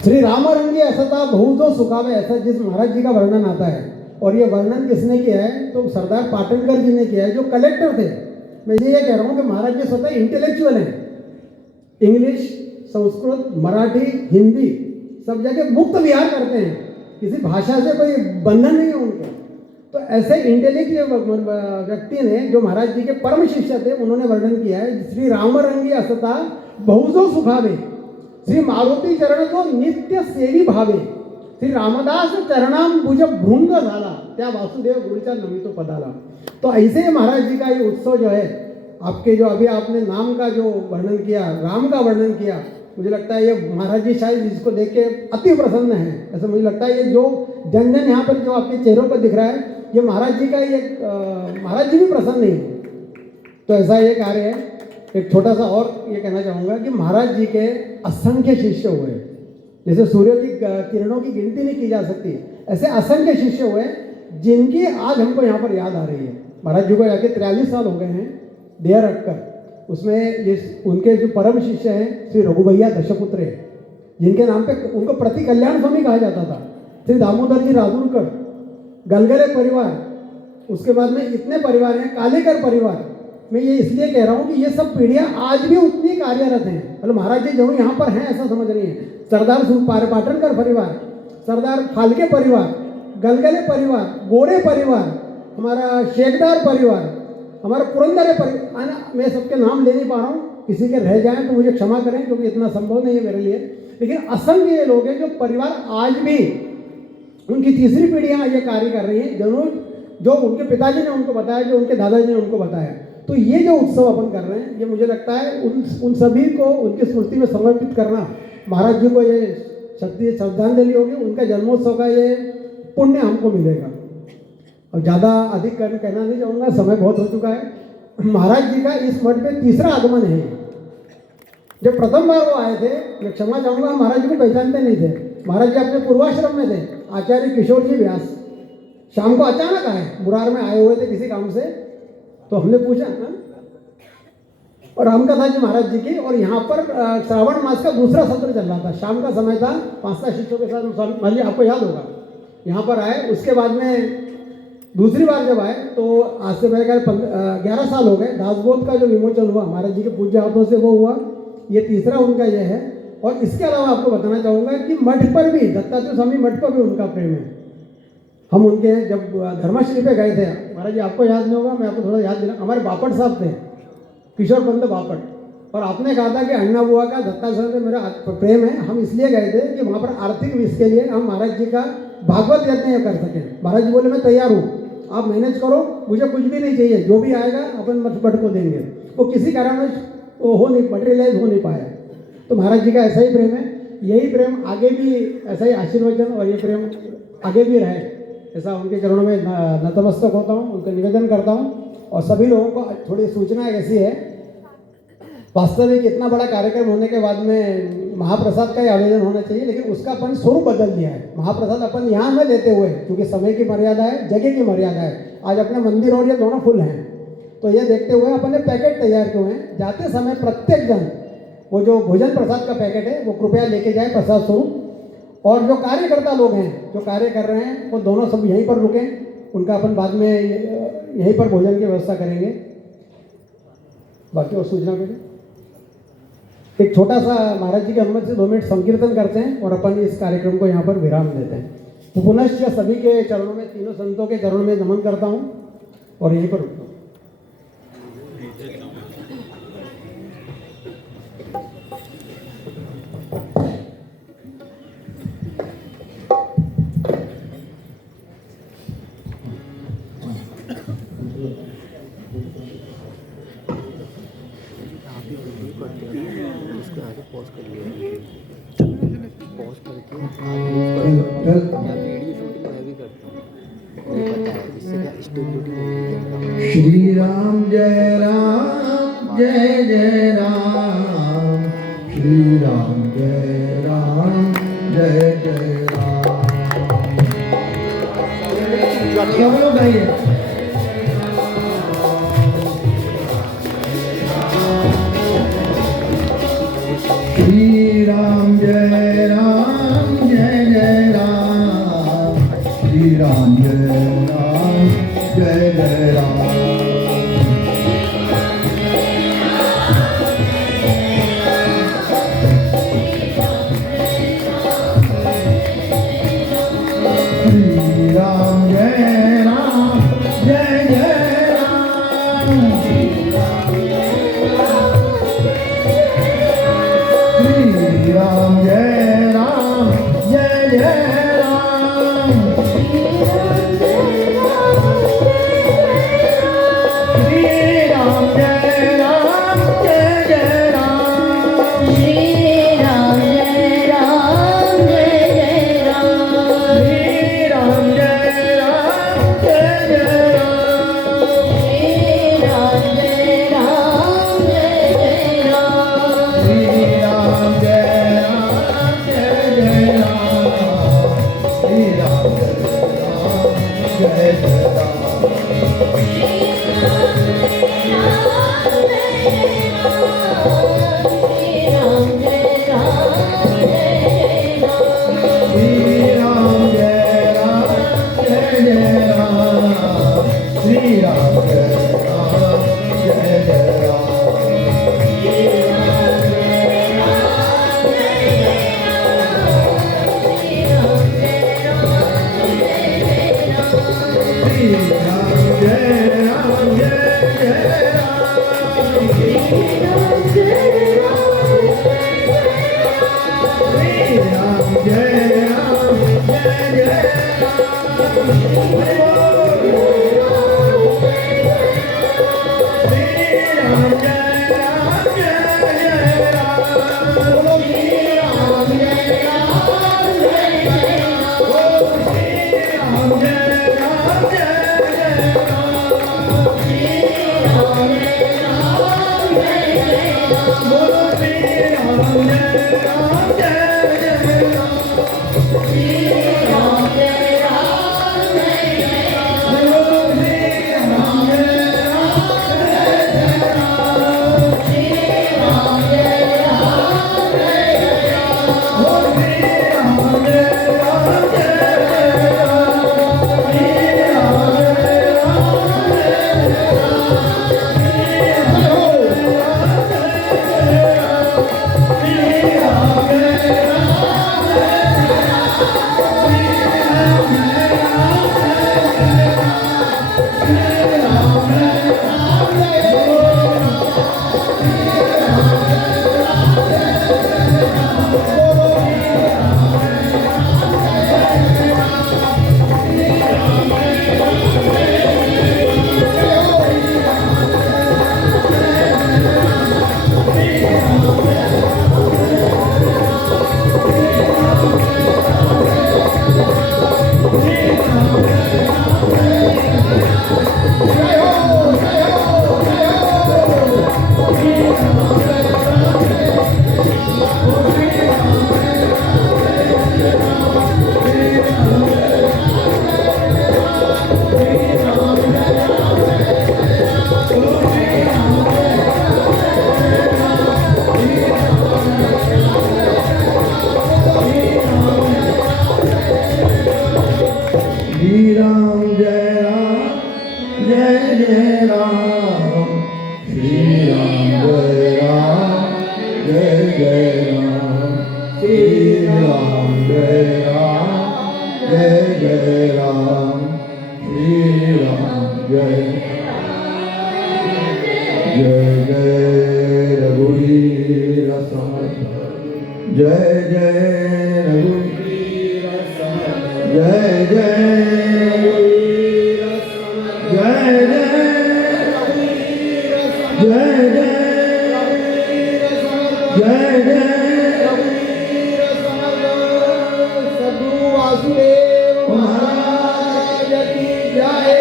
श्री राम रंगी असता बहुतो सुखावे, ऐसा जिस महाराज जी का वर्णन आता है, और ये वर्णन किसने किया है तो सरदार पाटनकर जी ने किया है, जो कलेक्टर थे। मैं ये कह रहा हूँ कि महाराज जी स्वतः इंटेलेक्चुअल हैं, इंग्लिश, संस्कृत, मराठी, हिंदी सब जगह मुक्त विहार करते हैं, किसी भाषा से कोई बंधन नहीं है उनको। तो ऐसे इंटेलेक्चुअल व्यक्ति ने, जो महाराज जी के परम शिष्य थे, उन्होंने वर्णन किया है, श्री राम रंगी असता बहुतो सुखावे, श्री मारुती चरण जो नित्य सेवी भावे, श्री रामदास चरणांबुज भृंग झाला, त्या वासुदेव गुरुच्या नमितो पदाला। तो ऐसे महाराज जी का ये उत्सव जो है, आपके जो अभी आपने नाम का जो वर्णन किया, राम का वर्णन किया, मुझे लगता है ये महाराज जी शायद इसको देख के अति प्रसन्न है। ऐसा मुझे लगता है ये जो जन जन यहाँ पर जो आपके चेहरों पर दिख रहा है, ये महाराज जी का ये महाराज जी भी प्रसन्न नहीं है। तो ऐसा ये कार्य है। एक छोटा सा और ये कहना चाहूँगा कि महाराज जी के असंख्य शिष्य हुए, जैसे सूर्य की किरणों की गिनती नहीं की जा सकती, ऐसे असंख्य शिष्य हुए जिनकी आज हमको यहाँ पर याद आ रही है। महाराज जी को जाके 43 साल हो गए हैं देह रखकर। उसमें ये उनके जो परम शिष्य हैं श्री रघुभैया दशपुत्र, जिनके नाम पे उनको प्रति कल्याण स्वामी कहा जाता था, श्री दामोदर जी राजूरकर, गलगले परिवार, उसके बाद में इतने परिवार हैं, कालेकर परिवार। मैं ये इसलिए कह रहा हूँ कि ये सब पीढ़ियाँ आज भी उतनी कार्यरत हैं। मतलब महाराज जी जरूर यहाँ पर हैं ऐसा समझ रही है। सरदार पाटनकर परिवार, सरदार फाल्के परिवार, गलगले परिवार, गोरे परिवार, हमारा शेखदार परिवार, हमारा पुरंदरे परिवार, मैं सबके नाम ले नहीं पा रहा हूँ, किसी के रह जाएं तो मुझे क्षमा करें क्योंकि इतना संभव नहीं है मेरे लिए। लेकिन असंख्य ये लोग हैं जो परिवार आज भी, उनकी तीसरी पीढ़ियाँ ये कार्य कर रही हैं, जरूर जो उनके पिताजी ने उनको बताया, जो उनके दादाजी ने उनको बताया। तो ये जो उत्सव अपन कर रहे हैं, ये मुझे लगता है उन सभी को उनकी स्मृति में समर्पित करना, महाराज जी को ये शक्ति श्रद्धांजलि होगी, उनका जन्मोत्सव का ये पुण्य हमको मिलेगा। और ज़्यादा अधिक कहना नहीं चाहूँगा, समय बहुत हो चुका है। महाराज जी का इस मठ पे तीसरा आगमन है। जब प्रथम बार वो आए थे, मैं क्षमा चाहूँगा, महाराज जी को पहचानते नहीं थे। महाराज जी अपने पूर्वाश्रम में थे, आचार्य किशोर जी व्यास। शाम को अचानक आए, मुरार में आए हुए थे किसी काम से, तो हमने पूछा और रामकथा जी महाराज जी की, और यहाँ पर श्रावण मास का दूसरा सत्र चल रहा था, शाम का समय था, 5-7 शिष्यों के साथ मान लीजिए आपको याद होगा, यहाँ पर आए। उसके बाद में दूसरी बार जब आए तो आज से मेरे ख्याल 11 साल हो गए, दासबोध का जो विमोचन हुआ महाराज जी के पूज्य हाथों से वो हुआ, ये तीसरा उनका यह है। और इसके अलावा आपको बताना चाहूँगा कि मठ पर भी, दत्तात्रेय स्वामी मठ पर भी उनका प्रेम है। हम उनके जब धर्मश्री पे गए थे, महाराज जी आपको याद नहीं होगा, मैं आपको थोड़ा याद दिला, हमारे बापट साहब थे, किशोर पंत बापट, और आपने कहा था कि अन्ना बुआ का दत्तात्रेय से मेरा प्रेम है। हम इसलिए गए थे कि वहाँ पर आर्थिक इसके लिए हम महाराज जी का भागवत यज्ञ कर सकें। महाराज जी बोले मैं तैयार हूँ, आप मैनेज करो, मुझे कुछ भी नहीं चाहिए, जो भी आएगा अपन मठ को देंगे। वो किसी कारणवश वो हो नहीं, मटेरियलाइज हो नहीं पाया। तो महाराज जी का ऐसा ही प्रेम है, यही प्रेम आगे भी, ऐसा ही आशीर्वचन और ये प्रेम आगे भी रहे, ऐसा उनके चरणों में नतमस्तक होता हूँ, उनका निवेदन करता हूँ। और सभी लोगों को थोड़ी सूचना ऐसी है, वास्तविक इतना बड़ा कार्यक्रम होने के बाद में महाप्रसाद का ही आयोजन होना चाहिए, लेकिन उसका अपन स्वरूप बदल दिया है। महाप्रसाद अपन यहाँ न लेते हुए, क्योंकि समय की मर्यादा है, जगह की मर्यादा है, आज अपने मंदिर और ये दोनों फुल हैं, तो ये देखते हुए अपन ने पैकेट तैयार किए हैं। जाते समय प्रत्येक जन वो जो भोजन प्रसाद का पैकेट है वो कृपया लेके जाए प्रसाद स्वरूप। और जो कार्यकर्ता लोग हैं जो कार्य कर रहे हैं वो दोनों सब यहीं पर रुकें, उनका अपन बाद में यहीं पर भोजन की व्यवस्था करेंगे। बाकी और सूचना के लिए एक छोटा सा महाराज जी की अनुमति से 2 मिनट संकीर्तन करते हैं और अपन इस कार्यक्रम को यहाँ पर विराम देते हैं। पुनश्च सभी के चरणों में, तीनों संतों के चरणों में नमन करता हूँ और यहीं पर रुकता हूँ। पॉज करके या वीडियो शूटिंग मैं भी करता हूँ, मुझे पता है इससे क्या स्टेबिलिटी मिलती है। श्री राम जय राम जय जय राम, श्री राम जय राम जय जय राम। सब लोग गाइए। श्री राम जय राम जय जय राम, श्री राम जय राम जय जय राम। श्री राम जय राम जय जय राम, श्री राम जय राम जय जय राम। श्री राम जय राम जय जय राम, श्री राम जय राम जय जय राम, श्री राम जय राम जय जय राम, श्री राम जय राम जय जय राम, श्री राम जय राम जय जय राम, श्री राम जय राम जय जय राम। श्री राम जय राम जय जय राम, श्री राम जय राम जय जय राम। श्री राम जय राम जय जय राम, श्री राम जय राम जय जय राम। श्री राम जय राम जय जय राम, श्री राम जय राम जय जय राम, श्री राम जय राम जय जय राम, श्री राम जय जय जय रघुवीर समर्थ, जय जय रघुवीर समर्थ, जय जय जय जय जय जय जय वासुदेव महाराज की जय।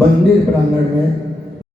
मंदिर प्रांगण में